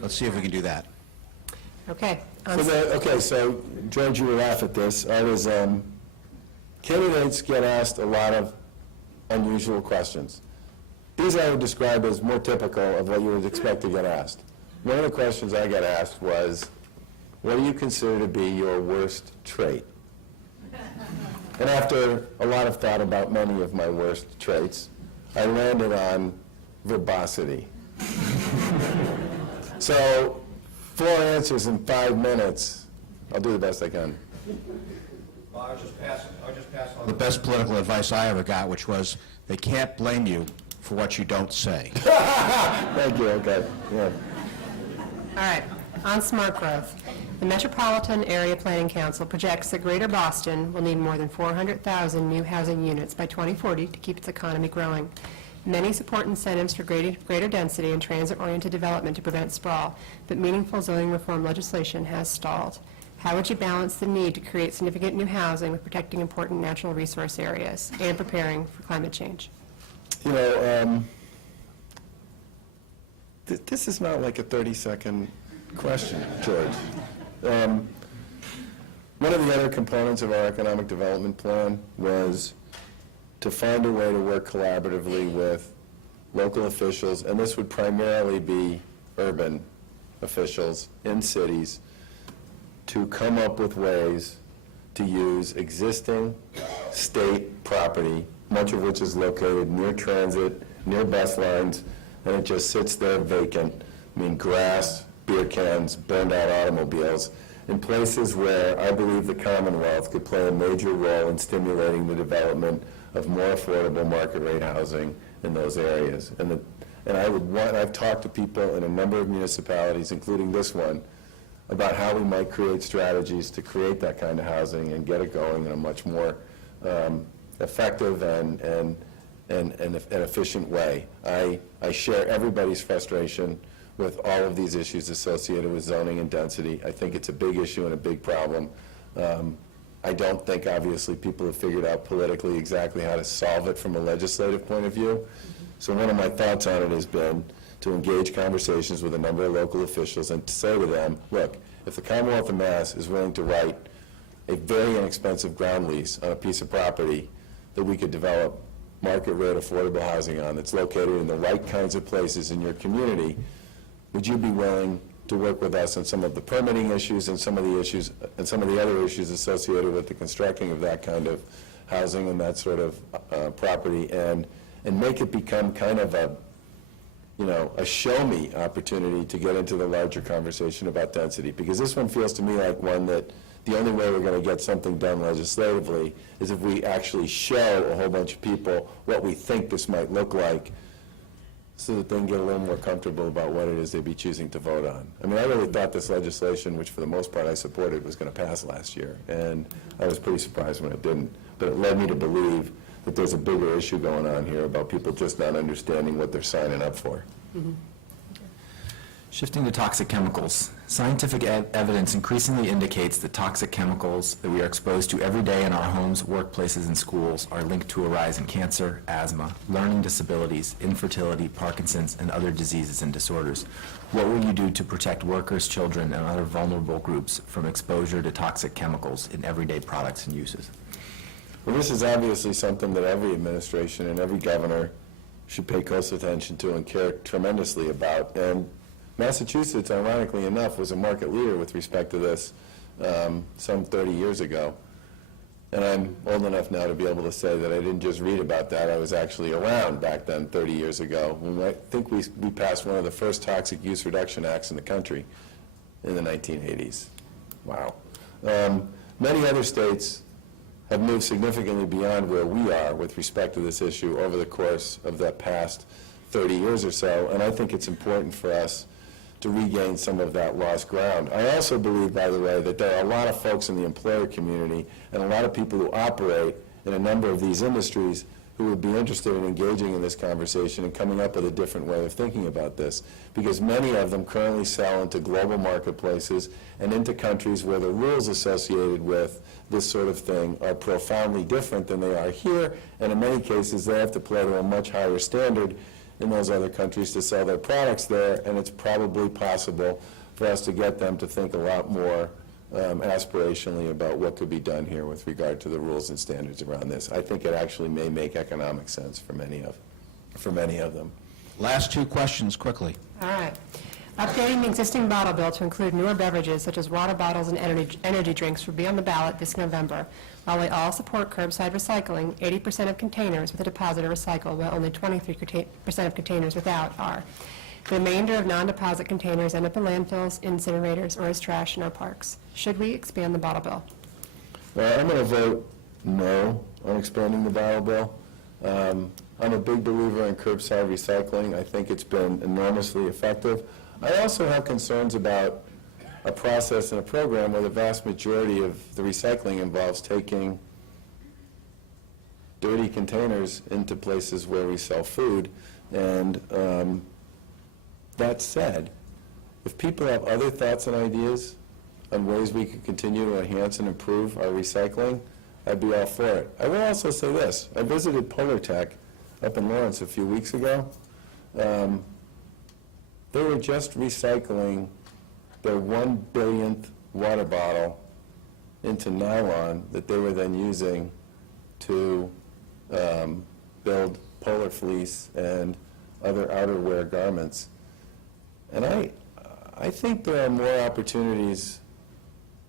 let's see if we can do that. Okay. So George, you will laugh at this. Candidates get asked a lot of unusual questions. These I would describe as more typical of what you would expect to get asked. One of the questions I got asked was, what do you consider to be your worst trait? And after a lot of thought about many of my worst traits, I landed on verbosity. So 4 answers in 5 minutes. I'll do the best I can. Well, I was just passing on the best political advice I ever got, which was, they can't blame you for what you don't say. Thank you, okay. Yeah. All right, on smart growth. The Metropolitan Area Planning Council projects that Greater Boston will need more than 400,000 new housing units by 2040 to keep its economy growing. Many support incentives for greater density and transit-oriented development to prevent sprawl, but meaningful zoning reform legislation has stalled. How would you balance the need to create significant new housing with protecting important natural resource areas and preparing for climate change? You know, this is not like a 30-second question, George. One of the other components of our economic development plan was to find a way to work collaboratively with local officials, and this would primarily be urban officials in cities, to come up with ways to use existing state property, much of which is located near transit, near bus lines, and it just sits there vacant. I mean, grass, beer cans, burned out automobiles, in places where I believe the Commonwealth could play a major role in stimulating the development of more affordable market rate housing in those areas. And I've talked to people in a number of municipalities, including this one, about how we might create strategies to create that kind of housing and get it going in a much more effective and efficient way. I share everybody's frustration with all of these issues associated with zoning and density. I think it's a big issue and a big problem. I don't think, obviously, people have figured out politically exactly how to solve it from a legislative point of view. So one of my thoughts on it has been to engage conversations with a number of local officials and to say to them, look, if the Commonwealth of Mass is willing to write a very inexpensive ground lease on a piece of property that we could develop market rate affordable housing on, that's located in the right kinds of places in your community, would you be willing to work with us on some of the permitting issues and some of the issues and some of the other issues associated with the constructing of that kind of housing and that sort of property, and make it become kind of a, you know, a show-me opportunity to get into the larger conversation about density? Because this one feels to me like one that the only way we're going to get something done legislatively is if we actually show a whole bunch of people what we think this might look like, so that they can get a little more comfortable about what it is they'd be choosing to vote on. I mean, I really thought this legislation, which for the most part I supported, was going to pass last year, and I was pretty surprised when it didn't. But it led me to believe that there's a bigger issue going on here about people just not understanding what they're signing up for. Shifting to toxic chemicals, scientific evidence increasingly indicates that toxic chemicals that we are exposed to every day in our homes, workplaces, and schools are linked to a rise in cancer, asthma, learning disabilities, infertility, Parkinson's, and other diseases and disorders. What will you do to protect workers, children, and other vulnerable groups from exposure to toxic chemicals in everyday products and uses? Well, this is obviously something that every administration and every governor should pay close attention to and care tremendously about. And Massachusetts, ironically enough, was a market leader with respect to this some 30 years ago. And I'm old enough now to be able to say that I didn't just read about that, I was actually around back then 30 years ago. When I think we passed one of the first toxic use reduction acts in the country in the 1980s. Wow. Many other states have moved significantly beyond where we are with respect to this issue over the course of the past 30 years or so, and I think it's important for us to regain some of that lost ground. I also believe, by the way, that there are a lot of folks in the employer community and a lot of people who operate in a number of these industries who would be interested in engaging in this conversation and coming up with a different way of thinking about this, because many of them currently sell into global marketplaces and into countries where the rules associated with this sort of thing are profoundly different than they are here, and in many cases they have to play to a much higher standard in those other countries to sell their products there, and it's probably possible for us to get them to think a lot more aspirationally about what could be done here with regard to the rules and standards around this. I think it actually may make economic sense for many of them. Last two questions, quickly. All right. Updating the existing bottle bill to include newer beverages such as water bottles and energy drinks will be on the ballot this November. While we all support curbside recycling, 80% of containers with a deposit are recycled, while only 23% of containers without are. The remainder of non-deposit containers end up in landfills, incinerators, or as trash in our parks. Should we expand the bottle bill? Well, I'm going to vote no on expanding the bottle bill. I'm a big believer in curbside recycling. I think it's been enormously effective. I also have concerns about a process and a program where the vast majority of the recycling involves taking dirty containers into places where we sell food. And that said, if people have other thoughts and ideas on ways we could continue to enhance and improve our recycling, I'd be all for it. I will also say this. I visited Polar Tech up in Lawrence a few weeks ago. They were just recycling their 1 billionth water bottle into nylon that they were then using to build polar fleece and other outerwear garments. And I think there are more opportunities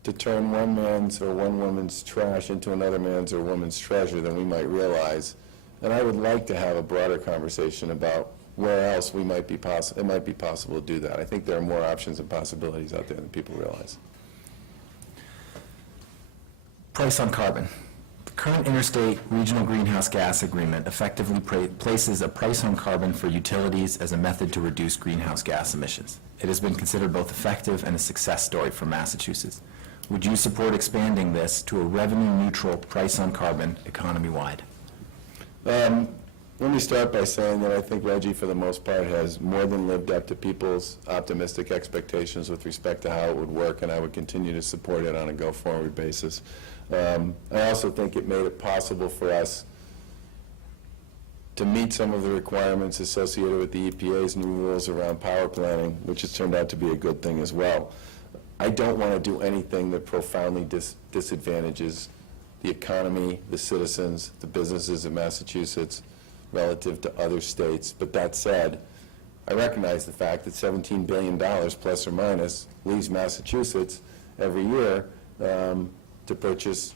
to turn one man's or one woman's trash into another man's or woman's treasure than we might realize. And I would like to have a broader conversation about where else it might be possible to do that. I think there are more options and possibilities out there than people realize. Price on carbon. The current interstate regional greenhouse gas agreement effectively places a price on carbon for utilities as a method to reduce greenhouse gas emissions. It has been considered both effective and a success story for Massachusetts. Would you support expanding this to a revenue-neutral price on carbon economy-wide? Let me start by saying that I think Reggie, for the most part, has more than lived up to people's optimistic expectations with respect to how it would work, and I would continue to support it on a go-forward basis. I also think it made it possible for us to meet some of the requirements associated with the EPA's new rules around power planning, which has turned out to be a good thing as well. I don't want to do anything that profoundly disadvantages the economy, the citizens, the businesses of Massachusetts relative to other states. But that said, I recognize the fact that $17 billion plus or minus leaves Massachusetts every year to purchase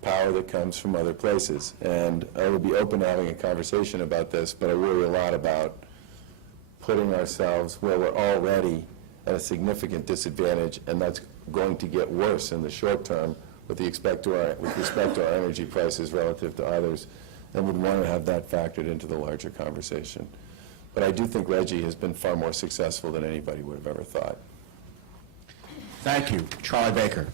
power that comes from other places. And I would be open to having a conversation about this, but I worry a lot about putting ourselves where we're already at a significant disadvantage, and that's going to get worse in the short term with respect to our energy prices relative to others, and would want to have that factored into the larger conversation. But I do think Reggie has been far more successful than anybody would have ever thought. Thank you. Charlie Baker.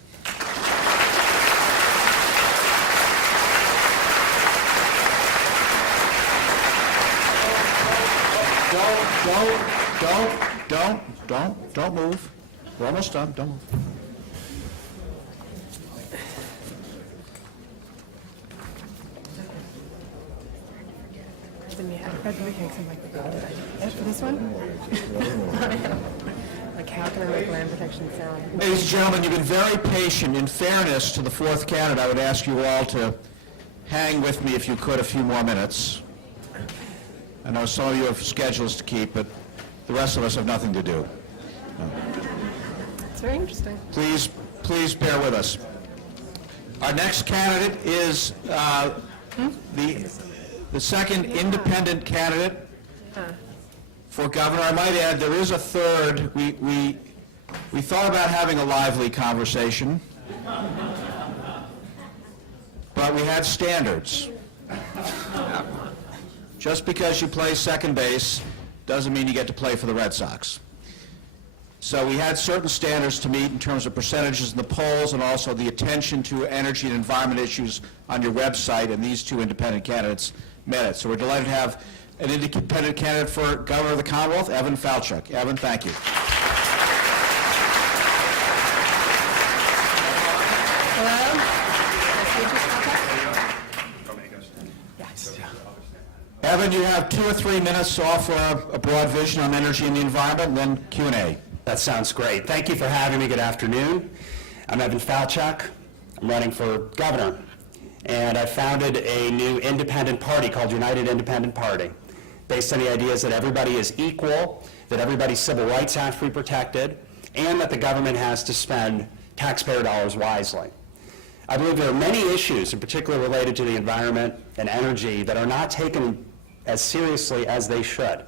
Don't move. We're almost done. Don't move. For this one? Like how can I make land protection sound? Ladies and gentlemen, you've been very patient. In fairness to the fourth candidate, I would ask you all to hang with me, if you could, a few more minutes. I know some of you have schedules to keep, but the rest of us have nothing to do. It's very interesting. Please bear with us. Our next candidate is the second independent candidate for governor. I might add, there is a third. We thought about having a lively conversation, but we had standards. Just because you play second base doesn't mean you get to play for the Red Sox. So we had certain standards to meet in terms of percentages in the polls and also the attention to energy and environment issues on your website, and these two independent candidates met it. So we're delighted to have an independent candidate for Governor of the Commonwealth, Evan Falchuk. Evan, thank you. Evan, you have 2 or 3 minutes to offer a broad vision on energy and the environment, and then Q&A. That sounds great. Thank you for having me. Good afternoon. I'm Evan Falchuk. I'm running for governor, and I founded a new independent party called United Independent Party, based on the ideas that everybody is equal, that everybody's civil rights have to be protected, and that the government has to spend taxpayer dollars wisely. I believe there are many issues, in particular related to the environment and energy, that are not taken as seriously as they should,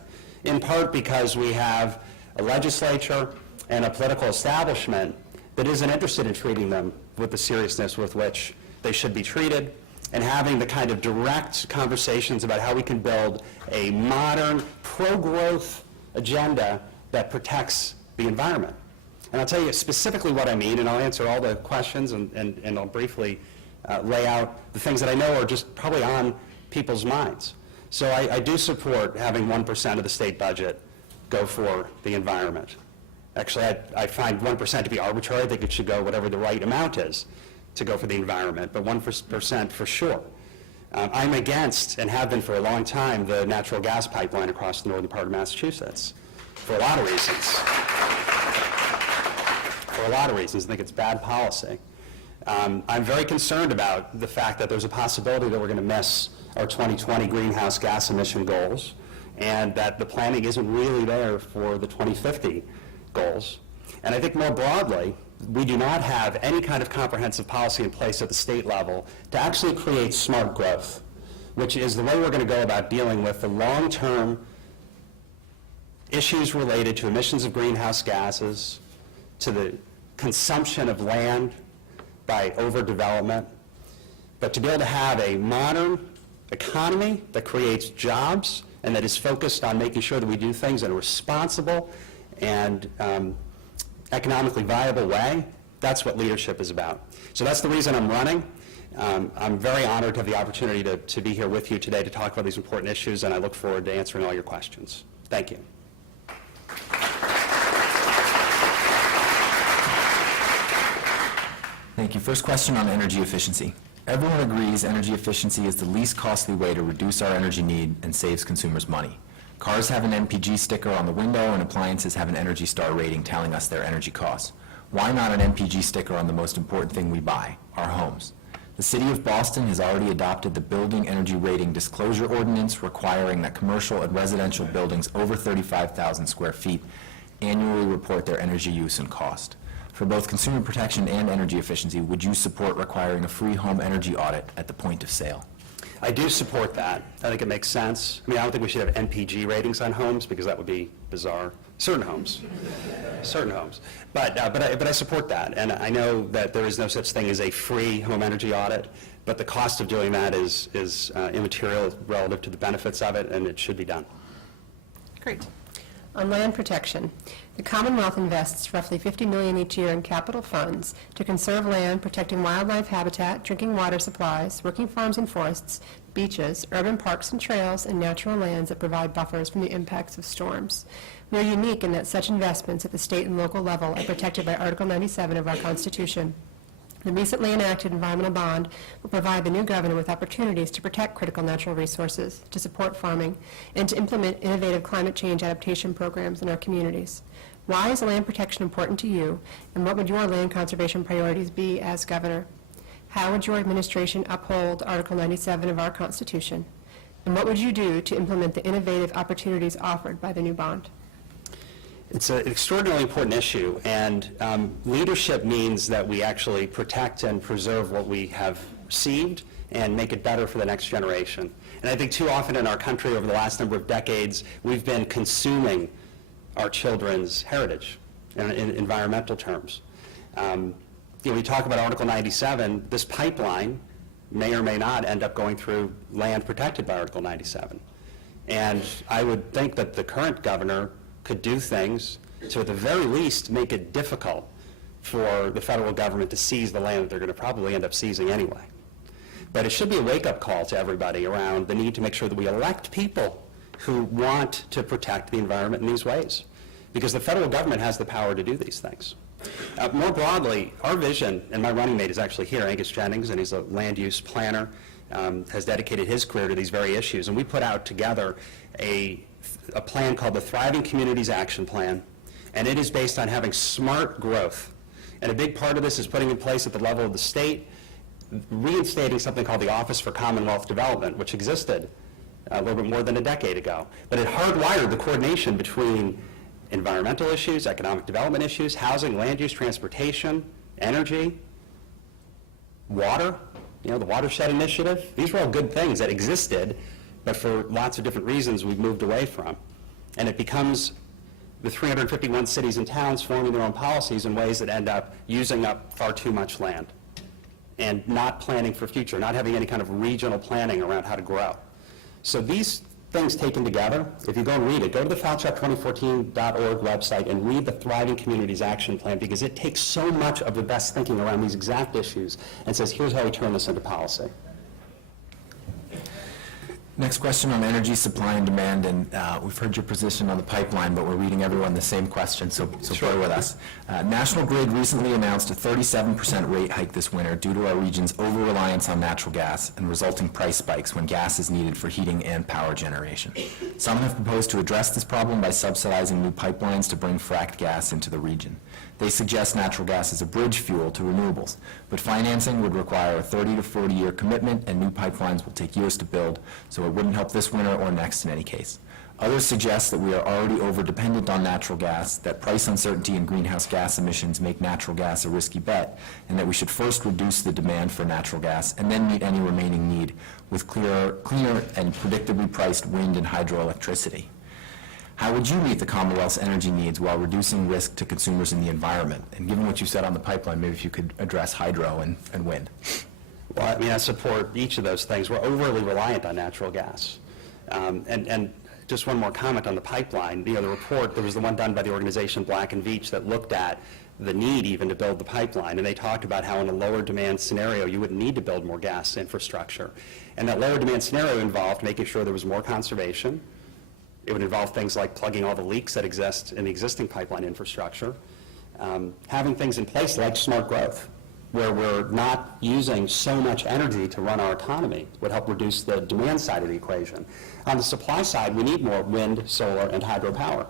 in part because we have a legislature and a political establishment that isn't interested in treating them with the seriousness with which they should be treated, and having the kind of direct conversations about how we can build a modern, pro-growth agenda that protects the environment. And I'll tell you specifically what I mean, and I'll answer all the questions, and I'll briefly lay out the things that I know are just probably on people's minds. So I do support having 1% of the state budget go for the environment. Actually, I find 1% to be arbitrary. I think it should go whatever the right amount is to go for the environment, but 1% for sure. I'm against, and have been for a long time, the natural gas pipeline across the northern part of Massachusetts, for a lot of reasons. For a lot of reasons. I think it's bad policy. I'm very concerned about the fact that there's a possibility that we're going to miss our 2020 greenhouse gas emission goals, and that the planning isn't really there for the 2050 goals. And I think more broadly, we do not have any kind of comprehensive policy in place at the state level to actually create smart growth, which is the way we're going to go about dealing with the long-term issues related to emissions of greenhouse gases, to the consumption of land by overdevelopment, but to be able to have a modern economy that creates jobs and that is focused on making sure that we do things in a responsible and economically viable way. That's what leadership is about. So that's the reason I'm running. I'm very honored to have the opportunity to be here with you today to talk about these important issues, and I look forward to answering all your questions. Thank you. Thank you. First question on energy efficiency. Everyone agrees energy efficiency is the least costly way to reduce our energy need and saves consumers money. Cars have an MPG sticker on the window, and appliances have an Energy Star rating telling us their energy costs. Why not an MPG sticker on the most important thing we buy, our homes? The City of Boston has already adopted the Building Energy Rating Disclosure Ordinance, requiring that commercial and residential buildings over 35,000 square feet annually report their energy use and cost. For both consumer protection and energy efficiency, would you support requiring a free home energy audit at the point of sale? I do support that. I think it makes sense. I mean, I don't think we should have NPG ratings on homes because that would be bizarre. Certain homes. But I support that. And I know that there is no such thing as a free home energy audit, but the cost of doing that is immaterial relative to the benefits of it, and it should be done. Great. On land protection, the Commonwealth invests roughly $50 million each year in capital funds to conserve land, protecting wildlife habitat, drinking water supplies, working farms and forests, beaches, urban parks and trails, and natural lands that provide buffers from the impacts of storms. We are unique in that such investments at the state and local level are protected by Article 97 of our Constitution. The recently enacted environmental bond will provide the new governor with opportunities to protect critical natural resources, to support farming, and to implement innovative climate change adaptation programs in our communities. Why is land protection important to you, and what would your land conservation priorities be as governor? How would your administration uphold Article 97 of our Constitution? And what would you do to implement the innovative opportunities offered by the new bond? It's an extraordinarily important issue, and leadership means that we actually protect and preserve what we have received and make it better for the next generation. And I think too often in our country over the last number of decades, we've been consuming our children's heritage in environmental terms. We talk about Article 97, this pipeline may or may not end up going through land protected by Article 97. And I would think that the current governor could do things to, at the very least, make it difficult for the federal government to seize the land that they're going to probably end up seizing anyway. But it should be a wake-up call to everybody around the need to make sure that we elect people who want to protect the environment in these ways, because the federal government has the power to do these things. More broadly, our vision, and my running mate is actually here, Angus Jennings, and he's a land use planner, has dedicated his career to these very issues, and we put out together a plan called the Thriving Communities Action Plan, and it is based on having smart growth. And a big part of this is putting in place at the level of the state, reinstating something called the Office for Commonwealth Development, which existed a little bit more than a decade ago. But it hardwired the coordination between environmental issues, economic development issues, housing, land use, transportation, energy, water, the Watershed Initiative. These were all good things that existed, but for lots of different reasons we've moved away from. And it becomes the 351 cities and towns forming their own policies in ways that end up using up far too much land and not planning for future, not having any kind of regional planning around how to grow. So these things taken together, if you go and read it, go to the FalCheck2014.org website and read the Thriving Communities Action Plan, because it takes so much of the best thinking around these exact issues and says, here's how we turn this into policy. Next question on energy supply and demand, and we've heard your position on the pipeline, but we're reading everyone the same question, so bear with us. National Grid recently announced a 37% rate hike this winter due to our region's over-reliance on natural gas and resulting price spikes when gas is needed for heating and power generation. Some have proposed to address this problem by subsidizing new pipelines to bring fracked gas into the region. They suggest natural gas is a bridge fuel to renewables, but financing would require a 30 to 40-year commitment, and new pipelines will take years to build, so it wouldn't help this winter or next in any case. Others suggest that we are already over-dependent on natural gas, that price uncertainty and greenhouse gas emissions make natural gas a risky bet, and that we should first reduce the demand for natural gas and then meet any remaining need with cleaner and predictably priced wind and hydroelectricity. How would you meet the Commonwealth's energy needs while reducing risk to consumers in the environment? And given what you said on the pipeline, maybe if you could address hydro and wind. Well, I support each of those things. We're overly reliant on natural gas. And just one more comment on the pipeline. The report, there was the one done by the organization Black and Veatch that looked at the need even to build the pipeline, and they talked about how in a lower demand scenario you wouldn't need to build more gas infrastructure. And that lower demand scenario involved making sure there was more conservation. It would involve things like plugging all the leaks that exist in the existing pipeline infrastructure, having things in place like smart growth, where we're not using so much energy to run our economy, would help reduce the demand side of the equation. On the supply side, we need more wind, solar, and hydropower.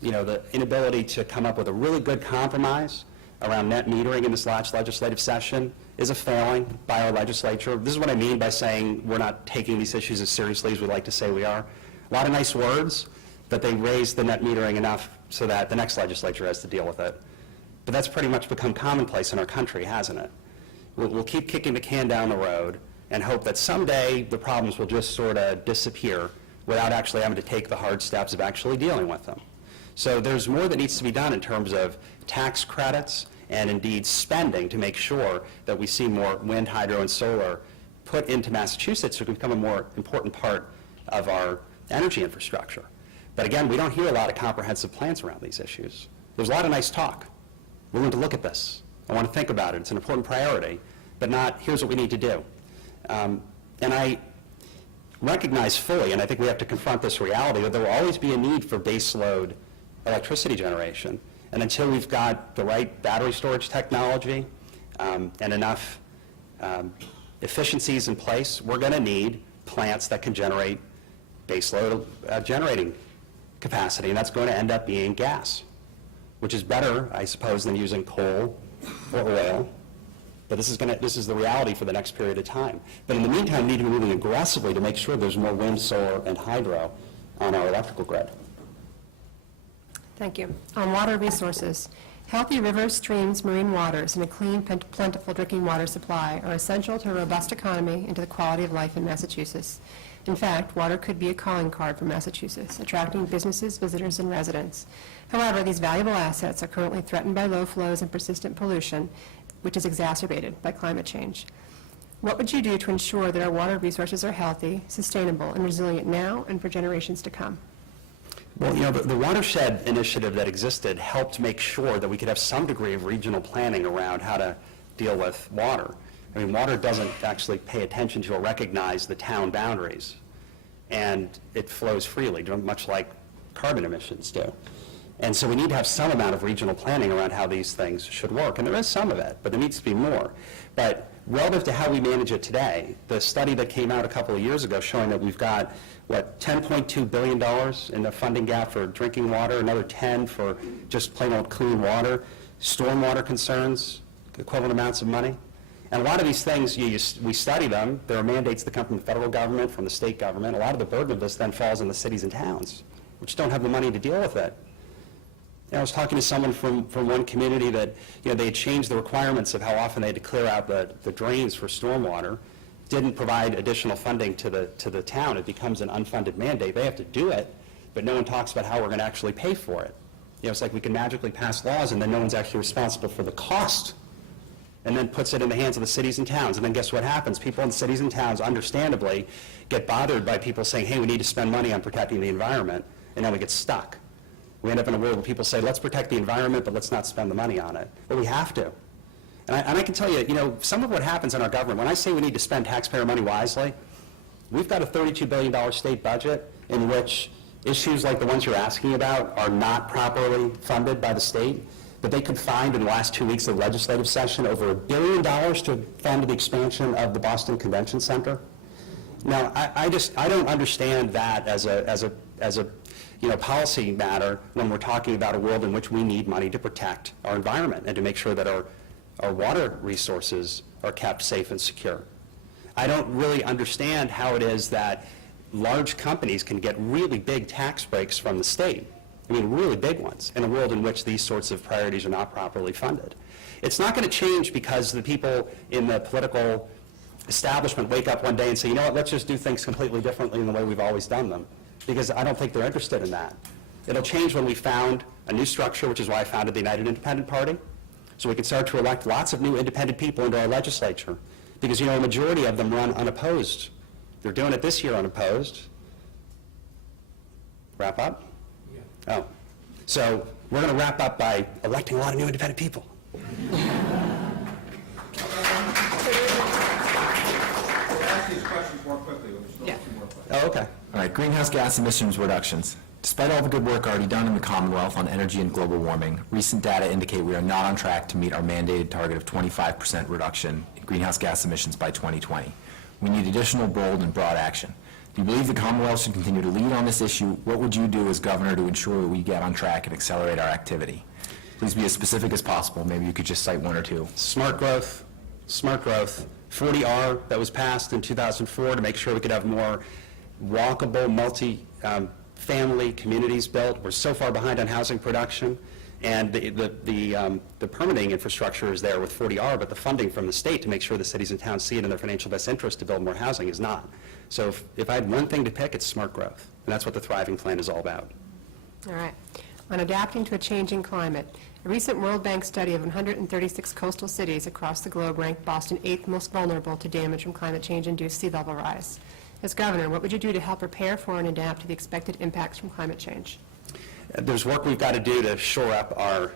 The inability to come up with a really good compromise around net metering in this last legislative session is a failing by our legislature. This is what I mean by saying we're not taking these issues as seriously as we'd like to say we are. A lot of nice words, but they raise the net metering enough so that the next legislature has to deal with it. But that's pretty much become commonplace in our country, hasn't it? We'll keep kicking the can down the road. and hope that someday the problems will just sort of disappear without actually having to take the hard steps of actually dealing with them. So there's more that needs to be done in terms of tax credits and indeed spending to make sure that we see more wind, hydro, and solar put into Massachusetts so it can become a more important part of our energy infrastructure. But again, we don't hear a lot of comprehensive plans around these issues. There's a lot of nice talk. We're willing to look at this. I want to think about it. It's an important priority, but not, here's what we need to do. And I recognize fully, and I think we have to confront this reality, that there will always be a need for baseload electricity generation. And until we've got the right battery storage technology and enough efficiencies in place, we're going to need plants that can generate baseload generating capacity, and that's going to end up being gas, which is better, I suppose, than using coal or oil. But this is the reality for the next period of time. But in the meantime, we need to be moving aggressively to make sure there's more wind, solar, and hydro on our electrical grid. Thank you. On water resources, healthy rivers, streams, marine waters, and a clean, plentiful drinking water supply are essential to a robust economy and to the quality of life in Massachusetts. In fact, water could be a calling card for Massachusetts, attracting businesses, visitors, and residents. However, these valuable assets are currently threatened by low flows and persistent pollution, which is exacerbated by climate change. What would you do to ensure that our water resources are healthy, sustainable, and resilient now and for generations to come? Well, the watershed initiative that existed helped make sure that we could have some degree of regional planning around how to deal with water. I mean, water doesn't actually pay attention to or recognize the town boundaries, and it flows freely, much like carbon emissions do. And so we need to have some amount of regional planning around how these things should work, and there is some of it, but there needs to be more. But relative to how we manage it today, the study that came out a couple of years ago showing that we've got, $10.2 billion in the funding gap for drinking water, another 10 for just plain old clean water, stormwater concerns, equivalent amounts of money. And a lot of these things, we study them. There are mandates that come from the federal government, from the state government. A lot of the burden of this then falls on the cities and towns, which don't have the money to deal with it. I was talking to someone from one community that, they had changed the requirements of how often they had to clear out the drains for stormwater, didn't provide additional funding to the town. It becomes an unfunded mandate. They have to do it, but no one talks about how we're going to actually pay for it. It's like we can magically pass laws and then no one's actually responsible for the cost, and then puts it in the hands of the cities and towns. And then guess what happens? People in the cities and towns, understandably, get bothered by people saying, hey, we need to spend money on protecting the environment, and then we get stuck. We end up in a world where people say, let's protect the environment, but let's not spend the money on it. But we have to. And I can tell you, some of what happens in our government, when I say we need to spend taxpayer money wisely, we've got a $32 billion state budget in which issues like the ones you're asking about are not properly funded by the state, but they could find in the last 2 weeks of legislative session over $1 billion to fund the expansion of the Boston Convention Center. Now, I don't understand that as a policy matter when we're talking about a world in which we need money to protect our environment and to make sure that our water resources are kept safe and secure. I don't really understand how it is that large companies can get really big tax breaks from the state, really big ones, in a world in which these sorts of priorities are not properly funded. It's not going to change because the people in the political establishment wake up one day and say, you know what, let's just do things completely differently than the way we've always done them, because I don't think they're interested in that. It'll change when we found a new structure, which is why I founded the United Independent Party, so we can start to elect lots of new independent people into our legislature, because, a majority of them run unopposed. They're doing it this year unopposed. Wrap up? Yeah. Oh. So we're going to wrap up by electing a lot of new independent people. Oh, okay. All right, greenhouse gas emissions reductions. Despite all the good work already done in the Commonwealth on energy and global warming, recent data indicate we are not on track to meet our mandated target of 25% reduction in greenhouse gas emissions by 2020. We need additional bold and broad action. Do you believe the Commonwealth should continue to lead on this issue? What would you do as governor to ensure we get on track and accelerate our activity? Please be as specific as possible. Maybe you could just cite one or two. Smart growth, 40R that was passed in 2004 to make sure we could have more walkable, multi-family communities built. We're so far behind on housing production. And the permitting infrastructure is there with 40R, but the funding from the state to make sure the cities and towns see it in their financial best interest to build more housing is not. So if I had one thing to pick, it's smart growth. And that's what the Thriving Plan is all about. All right. On adapting to a changing climate, a recent World Bank study of 136 coastal cities across the globe ranked Boston 8th most vulnerable to damage from climate change-induced sea level rise. As governor, what would you do to help prepare for and adapt to the expected impacts from climate change? There's work we've got to do to shore up our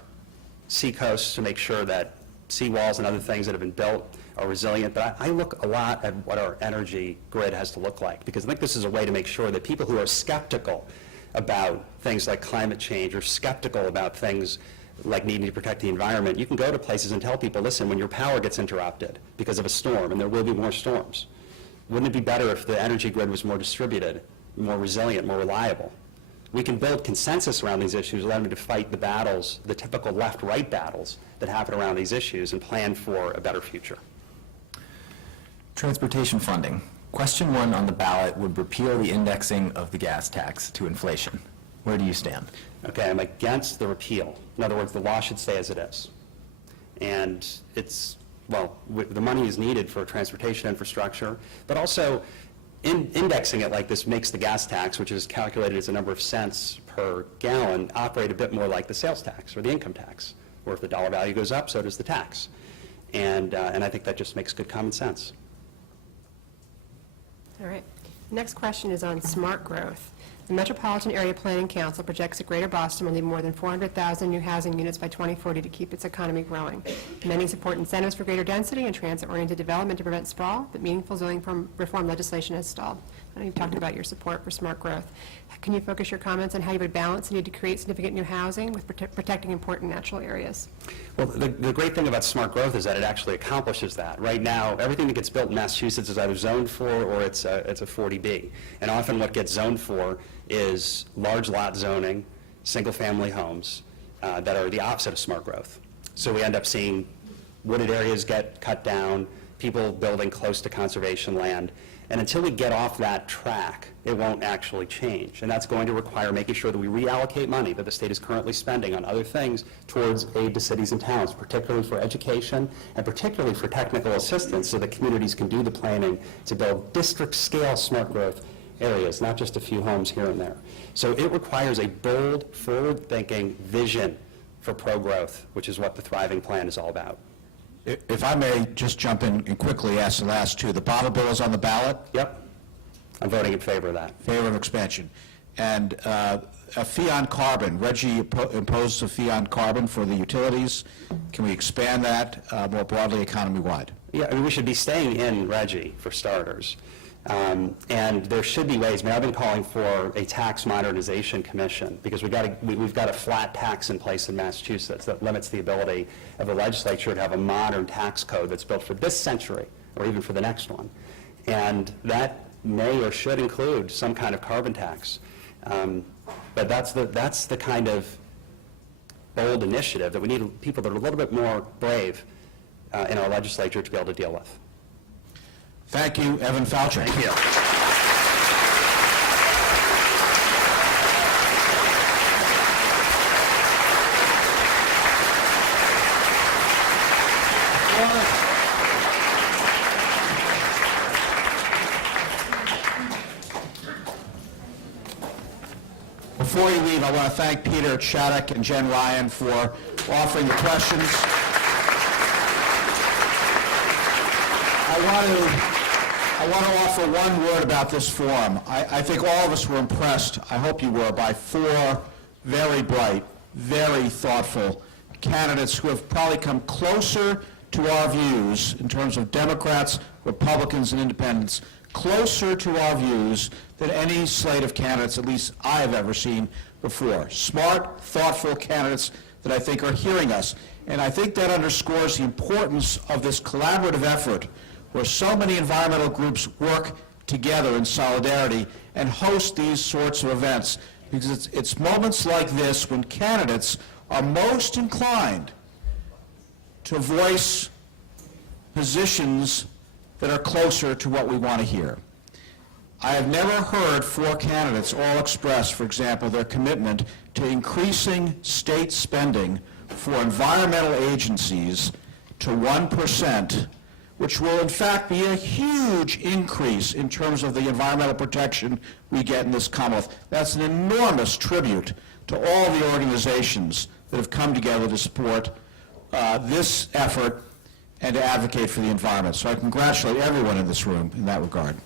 sea coasts to make sure that seawalls and other things that have been built are resilient. But I look a lot at what our energy grid has to look like, because I think this is a way to make sure that people who are skeptical about things like climate change or skeptical about things like needing to protect the environment, you can go to places and tell people, listen, when your power gets interrupted because of a storm, and there will be more storms, wouldn't it be better if the energy grid was more distributed, more resilient, more reliable? We can build consensus around these issues, allow them to fight the battles, the typical left-right battles that happen around these issues, and plan for a better future. Transportation funding. Question 1 on the ballot would repeal the indexing of the gas tax to inflation. Where do you stand? Okay, I'm against the repeal. In other words, the law should stay as it is. And it's, well, the money is needed for transportation infrastructure, but also indexing it like this makes the gas tax, which is calculated as a number of cents per gallon, operate a bit more like the sales tax or the income tax, where if the dollar value goes up, so does the tax. And I think that just makes good common sense. All right. Next question is on smart growth. The Metropolitan Area Planning Council projects that Greater Boston will need more than 400,000 new housing units by 2040 to keep its economy growing. Many support incentives for greater density and transit-oriented development to prevent sprawl, but meaningful zoning reform legislation has stalled. I know you've talked about your support for smart growth. Can you focus your comments on how you would balance the need to create significant new housing with protecting important natural areas? Well, the great thing about smart growth is that it actually accomplishes that. Right now, everything that gets built in Massachusetts is either zoned for or it's a 40B. And often what gets zoned for is large lot zoning, single-family homes that are the opposite of smart growth. So we end up seeing wooded areas get cut down, people building close to conservation land. And until we get off that track, it won't actually change. And that's going to require making sure that we reallocate money that the state is currently spending on other things towards aid to cities and towns, particularly for education and particularly for technical assistance so that communities can do the planning to build district-scale smart growth areas, not just a few homes here and there. So it requires a bold, forward-thinking vision for pro-growth, which is what the Thriving Plan is all about. If I may just jump in and quickly ask the last two. The bottle bill is on the ballot, Yep. I'm voting in favor of that. favor of expansion. And a fee on carbon, Reggie imposed a fee on carbon for the utilities. Can we expand that more broadly economy-wide? Yeah, I mean, we should be staying in Reggie, for starters. And there should be ways. I mean, I've been calling for a tax modernization commission because we've got a flat tax in place in Massachusetts that limits the ability of the legislature to have a modern tax code that's built for this century or even for the next one. And that may or should include some kind of carbon tax. But that's the kind of bold initiative that we need people that are a little bit more brave in our legislature to be able to deal with. Thank you, Evan Foucher. Thank you. Before you leave, I want to thank Peter Chaddock and Jen Ryan for offering the questions. I want to offer one word about this forum. I think all of us were impressed, I hope you were, by four very bright, very thoughtful candidates who have probably come closer to our views in terms of Democrats, Republicans, and Independents, closer to our views than any slate of candidates, at least I have ever seen before. Smart, thoughtful candidates that I think are hearing us. And I think that underscores the importance of this collaborative effort where so many environmental groups work together in solidarity and host these sorts of events. Because it's moments like this when candidates are most inclined to voice positions that are closer to what we want to hear. I have never heard four candidates all express, for example, their commitment to increasing state spending for environmental agencies to 1%, which will in fact be a huge increase in terms of the environmental protection we get in this Commonwealth. That's an enormous tribute to all the organizations that have come together to support this effort and to advocate for the environment. So I congratulate everyone in this room in that regard.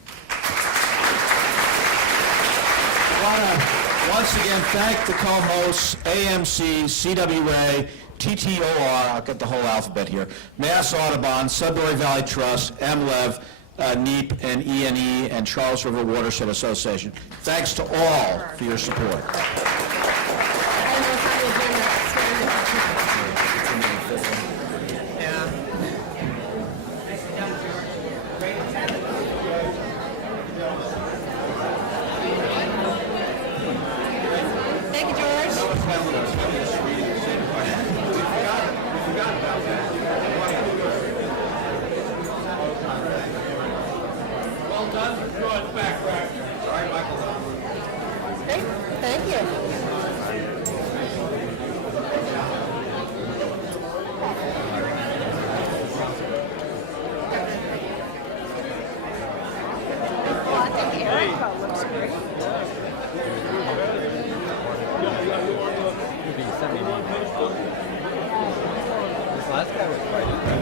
I want to once again thank the co-hosts, AMC, CWA, TTOR, I'll get the whole alphabet here, Mass Audubon, Sudbury Valley Trust, MLEV, NEEP, and ENE, and Charles River Watershed Association. Thanks to all for your support. Thank you, George. Great, thank you. Last guy was quite